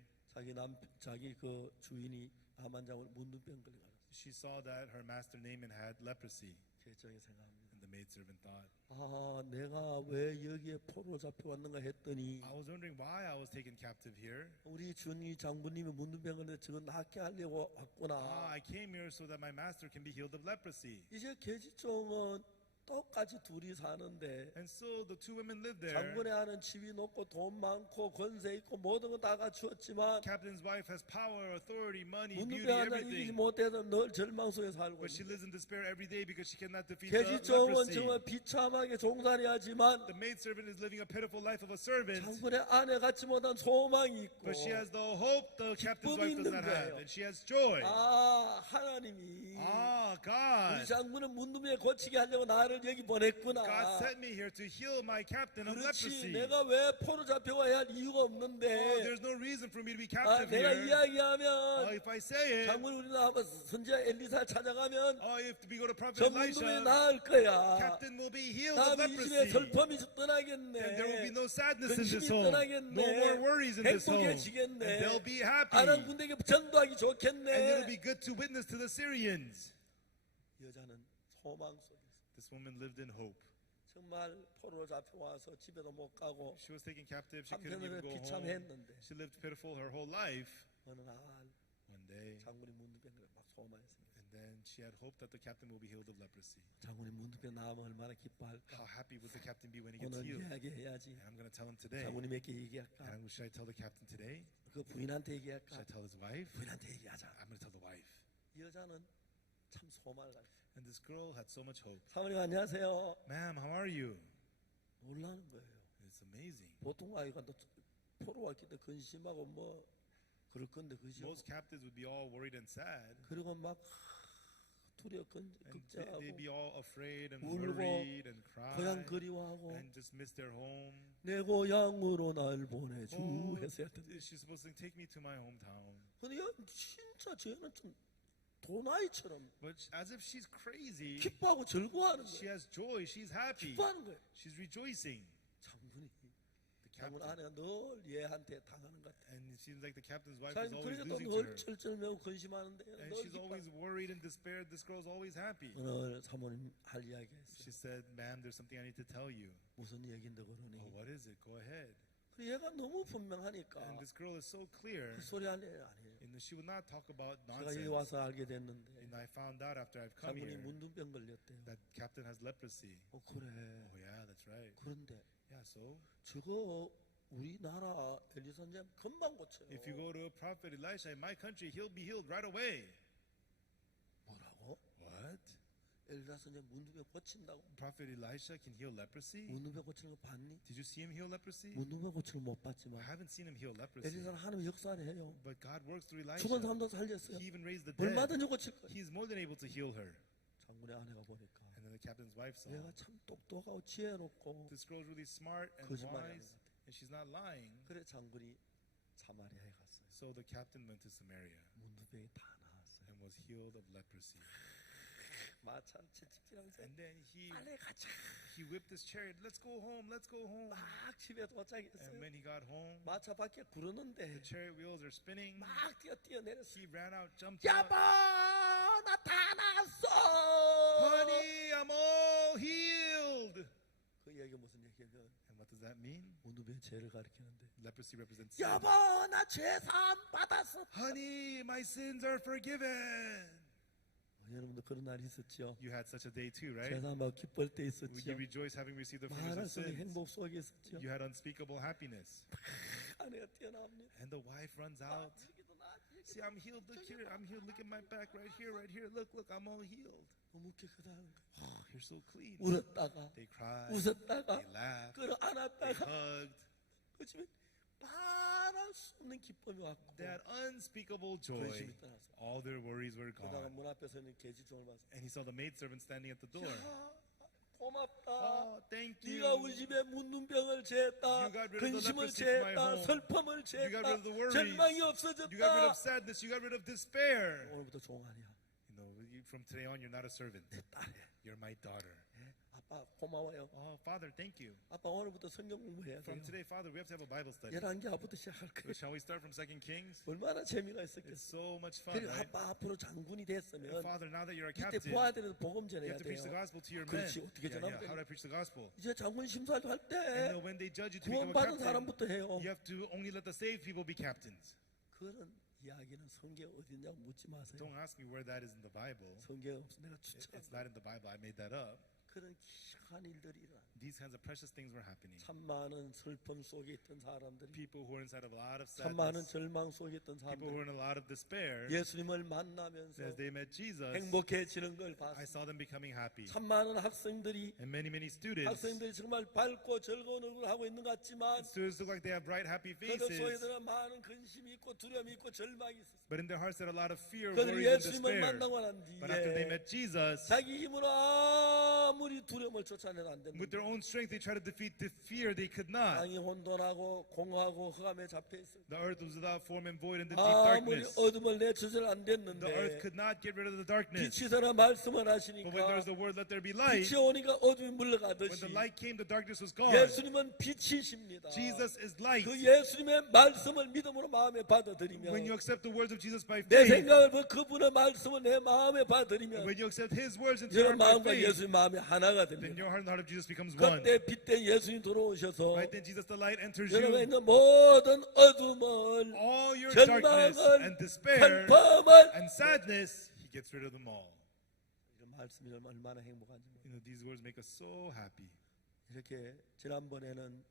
자기 그 주인이 나만장을 문둥병 걸려 가지고 she saw that her master Naaman had leprosy, 계정에 생각합니다. and the maidservant thought, 아, 내가 왜 여기에 포로 잡혀왔는가 했더니 I was wondering why I was taken captive here. 우리 주니 장군님이 문둥병 걸려 저거 낫게 하려고 왔구나. I came here so that my master can be healed of leprosy. 이제 계집종은 똑같이 둘이 사는데 And so the two women lived there. 장군의 아는 집이 높고 돈 많고 권세 있고 모든 거 다 갖추었지만 Captain's wife has power, authority, money, beauty, 문둥병 하나 이기지 everything. 못해서 늘 절망 속에 살고 But she 있는 lives in despair every day because she cannot defeat the 계집종은 leprosy. 정말 비참하게 종살이하지만 The maidservant is living a pitiful life of a servant, 장군의 아내 갖지 못한 소망이 있고 but she has the hope the captain's wife does 기쁨이 not 있는 have, 거예요. and she has joy. 아 하나님이 우리 God. 장군은 문둥병에 고치게 하려고 나를 여기 보냈구나. God sent me here to heal my captain of 그렇지 leprosy. 내가 왜 포로 잡혀와야 할 이유가 없는데 There's no reason for me to be 아, captive 내가 here. 이야기하면 If I say it, 장군 우리나라 한번 선지자 엘리사를 찾아가면 if we go to prophet 저 문둥병이 Elisha, 나을 거야. captain will be healed of 다음 이 집에 leprosy. 슬픔이 And 떠나겠네. there will be no sadness in this 근심이 home, 떠나겠네. no more worries in this home, and 행복해지겠네. they'll be happy. 아람 군대에게 전도하기 And it'll 좋겠네. be good to witness to the Syrians. 여자는 소망 속에 있어. This woman lived in hope. 정말 포로로 잡혀와서 집에도 못 가고 She was taken captive. She couldn't 한편으로 even go home. 비참했는데 She lived pitiful her whole life. 어느 날 One day, 장군이 문둥병을 막 소망했습니다. and then she had hope that the captain will be healed of leprosy. 장군이 문둥병 나으면 얼마나 기뻐할까. How happy would the captain be when he gets 오늘 healed? 이야기해야지. And I'm going to tell him today. 장군님에게 얘기할까? And should I tell the captain today? 그 부인한테 Should I 얘기할까? tell his wife? 부인한테 얘기하자. I'm going to tell the wife. 이 여자는 참 소망을 가졌어. And this girl had so much hope. 사모님 안녕하세요. Ma'am, how are you? 놀라는 거예요. It's amazing. 보통 아이가 또 포로 왔기 때문에 근심하고 뭐 그럴 건데 그죠? Most captives would be all worried and sad. 그리고 막 두려워 And 걱정하고 they'd be all afraid and 울고, worried and 고향 cry 그리워하고 and just miss their home. 내 고향으로 날 보내주 Oh, 했어야 텐데. she's supposed to take me to my hometown. 근데 야, 진짜 쟤는 좀 도나이처럼 But as if she's crazy, 기뻐하고 즐거워하는 she 거야. has joy, she's happy, 기뻐하는 거야. she's rejoicing. 장군이 The 장군 captain, 아내가 늘 얘한테 당하는 것 같아. and it seems like the captain's wife is 자기 always 그러니까 losing to 늘 her. 철절매고 근심하는데 And 늘 she's 기뻐. always worried and despaired. This girl's always happy. 오늘 사모님 할 이야기 She 했어. said, ma'am, there's something I need to tell you. 무슨 얘긴데 그러니? Oh, what is it? Go ahead. 얘가 너무 분명하니까 And this girl is so clear. 그 소리 아니에요. She would not talk about 제가 여기 nonsense. 와서 알게 됐는데 And I found out after I've come 장군이 here 문둥병 걸렸대요. that Captain has leprosy. 그래. Oh yeah, that's right. 그런데 Yeah, so 저거 우리나라 엘리선생 금방 고쳐요. if you go to a prophet Elisha in my country, he'll be healed right away. 뭐라고? What? 엘리사 선생 문둥병 고친다고? Prophet Elisha can heal leprosy? 문둥병 고치는 거 봤니? Did you see him heal leprosy? 문둥병 고치는 거 못 I 봤지만 haven't seen him heal leprosy. 엘리사는 하나님 역사를 해요. But God works through 죽은 Elisha. 사람도 살렸어요. He even raised the dead. 얼마든지 고칠 거예요. He's more than able to heal her. 장군의 아내가 보니까 And then the captain's wife saw 얘가 참 똑똑하고 지혜롭고 this girl's really smart and 거짓말이 안 wise, 것 같아. and she's not lying. 그래 장군이 사마리아에 갔어요. So the captain went to Samaria 문둥병이 다 나았어요. and was healed of leprosy. 마참 칠집지랑새 And then 빨리 가자. he whipped his chariot. Let's go home. Let's go home. 막 집에 And 도착했어요. when he got home, 마차 밖에 the 구르는데 chariot wheels are spinning. 막 뛰어내렸어요. He ran out, jumped up. 여보 나 다 나았어. Honey, I'm all healed. 그 얘기가 무슨 얘기냐면 And what does that mean? 문둥병 죄를 가리키는데 Leprosy represents sin. 여보 나 죄사함 받았어. Honey, my sins are forgiven. 여러분도 그런 날이 있었죠. You had such a day too, right? 죄사함하고 기쁠 때 You 있었죠. rejoice having received the 말할 forgiveness 수 of 없는 sins. 행복 속에 있었죠. You had unspeakable happiness. 아내가 뛰어나옵니다. And the wife runs out. 여기도 나 See, I'm healed. Look here. I'm healed. Look at my back right here, right here. Look, look, I'm all healed. 너무 깨끗한 거예요. Oh, you're so clean. 울었다가 They cried. 웃었다가 They laughed. 끌어 They 안았다가 hugged. 그치면 말할 수 없는 기쁨이 왔고 They had unspeakable joy. 근심이 떠났어. All their worries were 그러다가 gone. 문 앞에 서 있는 계집종을 봤어. And he saw the maidservant standing at the door. 야, 고맙다. Oh, thank you. 네가 우리 집에 문둥병을 제했다. You got rid of the 근심을 leprosy from my 제했다. home. 슬픔을 You got rid 제했다. of the worries. 절망이 You got rid 없어졌다. of sadness. You got rid of despair. 오늘부터 종아리야. You know, from today on, you're not a servant. 내 딸이야. You're my daughter. 아빠 고마워요. Oh, Father, thank you. 아빠 오늘부터 성경 공부해야 돼요. From today, Father, we have to have a Bible study. 11개부터 시작할 So 거예요. shall we start from 2 Kings? 얼마나 재미가 It's 있었겠어. so much fun, 그리고 right? 아빠 앞으로 장군이 됐으면 Father, now that you're a 이때 captain, 부하들에도 복음 you 전해야 have to preach the 돼요. gospel to your men. 그렇지, 어떻게 Yeah, 전하면 how do I preach the gospel? 이제 장군 심사도 할 And 때 when they judge you to become a 구원받은 captain, 사람부터 해요. you have to only let the saved people be captains. 그런 이야기는 성경 어디냐고 묻지 마세요. Don't ask me where that is in the Bible. 성경 없어 내가 It's 추천한다. not in the Bible. I made that up. 그런 귀한 일들이 일어나. These kinds of precious things were happening. 참 많은 슬픔 속에 있던 사람들이, People who were inside of a lot of 참 많은 sadness, 절망 속에 있던 people who 사람들이 were in a lot of despair, 예수님을 만나면서 as they met Jesus, 행복해지는 걸 I 봤어요. saw them becoming happy. 참 많은 학생들이 And many students, 학생들이 정말 밝고 즐거운 얼굴을 하고 있는 것 같지만 students look like they have bright, happy 그들 속에 faces, 들어 많은 근심이 있고 두려움이 있고 절망이 있었어요. but in their hearts there are a lot of fear, 그들이 worries, and 예수님을 despair. 만나고 난 But after they 뒤에 met Jesus, 자기 힘으로 아무리 두려움을 쫓아내도 안 with their 됐는데 own strength, they tried to defeat the fear. They could not. 땅이 혼돈하고 공허하고 흑암에 잡혀 있어요. The earth was without form and void in the deep 아무리 darkness. 어둠을 내쳐서 안 The earth 됐는데 could not get rid of the darkness. 빛이 서라 말씀을 But when there 하시니까 was the word, let there be light, 빛이 오니까 어둠이 when the 물러가듯이 light came, the darkness was gone. 예수님은 빛이십니다. Jesus is light. 그 예수님의 말씀을 믿음으로 마음에 받아들이면 When you accept the words of Jesus by 내 faith, 생각을 그분의 말씀을 내 마음에 받아들이면 when you accept His words into your 여러분 heart 마음과 by faith, 예수님 마음이 하나가 then 됩니다. your heart and the heart of Jesus becomes one. 그때 빛대 예수님 들어오셔서 Right then, Jesus the light enters 여러분의 you. 있는 모든 어둠을 All your darkness 절망을 and despair 슬픔을 and sadness, He gets rid of them all. 이런 말씀이 얼마나 행복한지 You know, these words make us so happy. 이렇게 지난번에는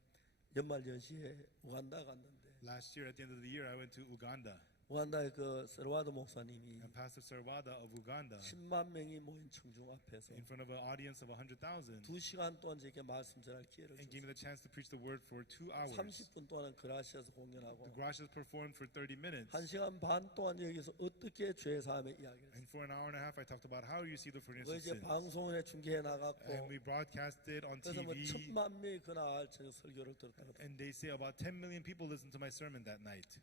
연말 연시에 우간다 갔는데 Last year, at the end of the year, I went to Uganda. 우간다의 그 세르와드 목사님이 And Pastor Sarwada of Uganda, 10만 명이 모인 청중 앞에서 in front of an audience of 100,000, 2시간 동안 제게 말씀 전할 기회를 and gave me 줬어요. the chance to preach the word for 2 hours. 30분 동안은 그라시아에서 The 공연하고 Gracias performed for 30 minutes. 1시간 반 동안 여기서 어떻게 죄 사함의 이야기를 And 했어요. for an hour and a half, I talked about how you receive the forgiveness 그 of 이제 sins. 방송에 중계해 And 나갔고 we broadcast it on 그래서 뭐 TV. 1,000만 명이 그날 저 설교를 들었다고. And they say about 10 million people listened to my sermon that night.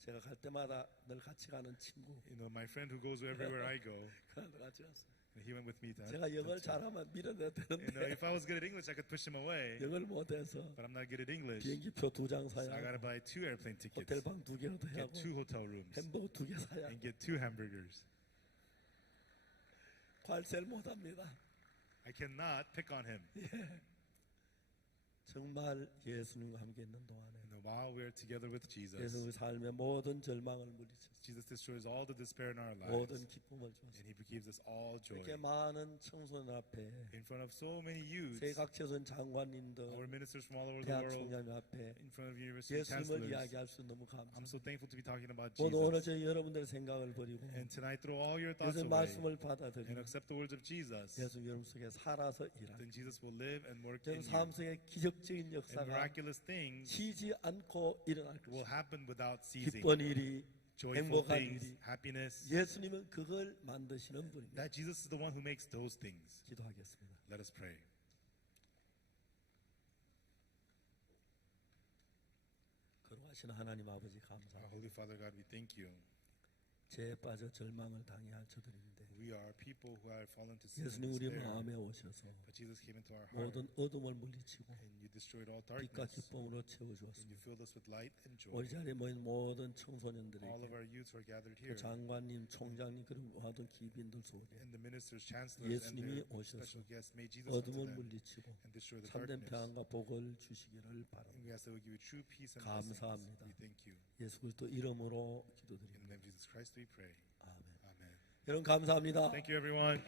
제가 갈 때마다 늘 같이 가는 친구 You know, my friend who goes everywhere I go, 그날도 같이 갔어요. he went with me. 제가 영어를 잘하면 밀어내야 You know, 되는데 if I was good at English, I could push him away. 영어를 못해서 But I'm not good at English. 비행기표 2장 So I 사야 gotta buy 2 airplane tickets, 호텔 방 2개라도 해야 get 하고 2 hotel rooms, 햄버거 2개 사야 and get 2 hamburgers. 괄세를 못합니다. I cannot pick on him. 정말 예수님과 함께 있는 동안에 And while we're together with Jesus, 예수님의 삶의 모든 절망을 물리쳤습니다. Jesus destroys all the despair in our 모든 lives, 기쁨을 and 주었습니다. He gives us all joy. 이렇게 많은 청소년 앞에 In front of so many youths, 세각처선 장관님들, our ministers from all over the 대학 world, 총장님 앞에 in front of university 예수님을 chancellors, 이야기할 수 너무 I'm 감사합니다. so thankful to be talking about 오늘 Jesus. 저희 여러분들의 생각을 버리고 And tonight, throw all your thoughts 예수 away 말씀을 and 받아들이고 accept the words of Jesus. 예수 여러분 속에 살아서 일하는 Then Jesus will live and work 여러분 in you. 삶 속에 기적적인 And 역사가 miraculous things 쉬지 않고 일어날 will 것입니다. happen without ceasing. 기쁜 일이, Joyful 행복한 things, 일이. happiness. 예수님은 그걸 만드시는 분입니다. That Jesus is the one who makes those things. 기도하겠습니다. Let us pray. 거룩하신 하나님 아버지 Our 감사합니다. Holy Father God, we thank you. 죄에 빠져 절망을 당해할 저들인데 We are people who are fallen to sin and 예수님 우리 despair. 마음에 오셔서 But Jesus came into our heart, 모든 어둠을 물리치고 and you destroyed all 빛과 darkness, 기쁨으로 and you 채워주었습니다. filled us with light and 우리 joy. 자리에 모인 모든 All of 청소년들에게 our youths who are gathered 또 here, 장관님, 총장님 그런 모든 기빈들 속에 and the ministers, chancellors, and 예수님이 their 오셔서 special guests, may Jesus come to 어둠을 them 물리치고 and destroy the 참된 darkness. 평안과 복을 주시기를 And 바랍니다. we ask that we give you true peace and blessings. 감사합니다. We thank you. 예수 그리스도 이름으로 In the 기도드립니다. name of Jesus Christ we pray. 아멘. Amen. 여러분 감사합니다. Thank you, everyone.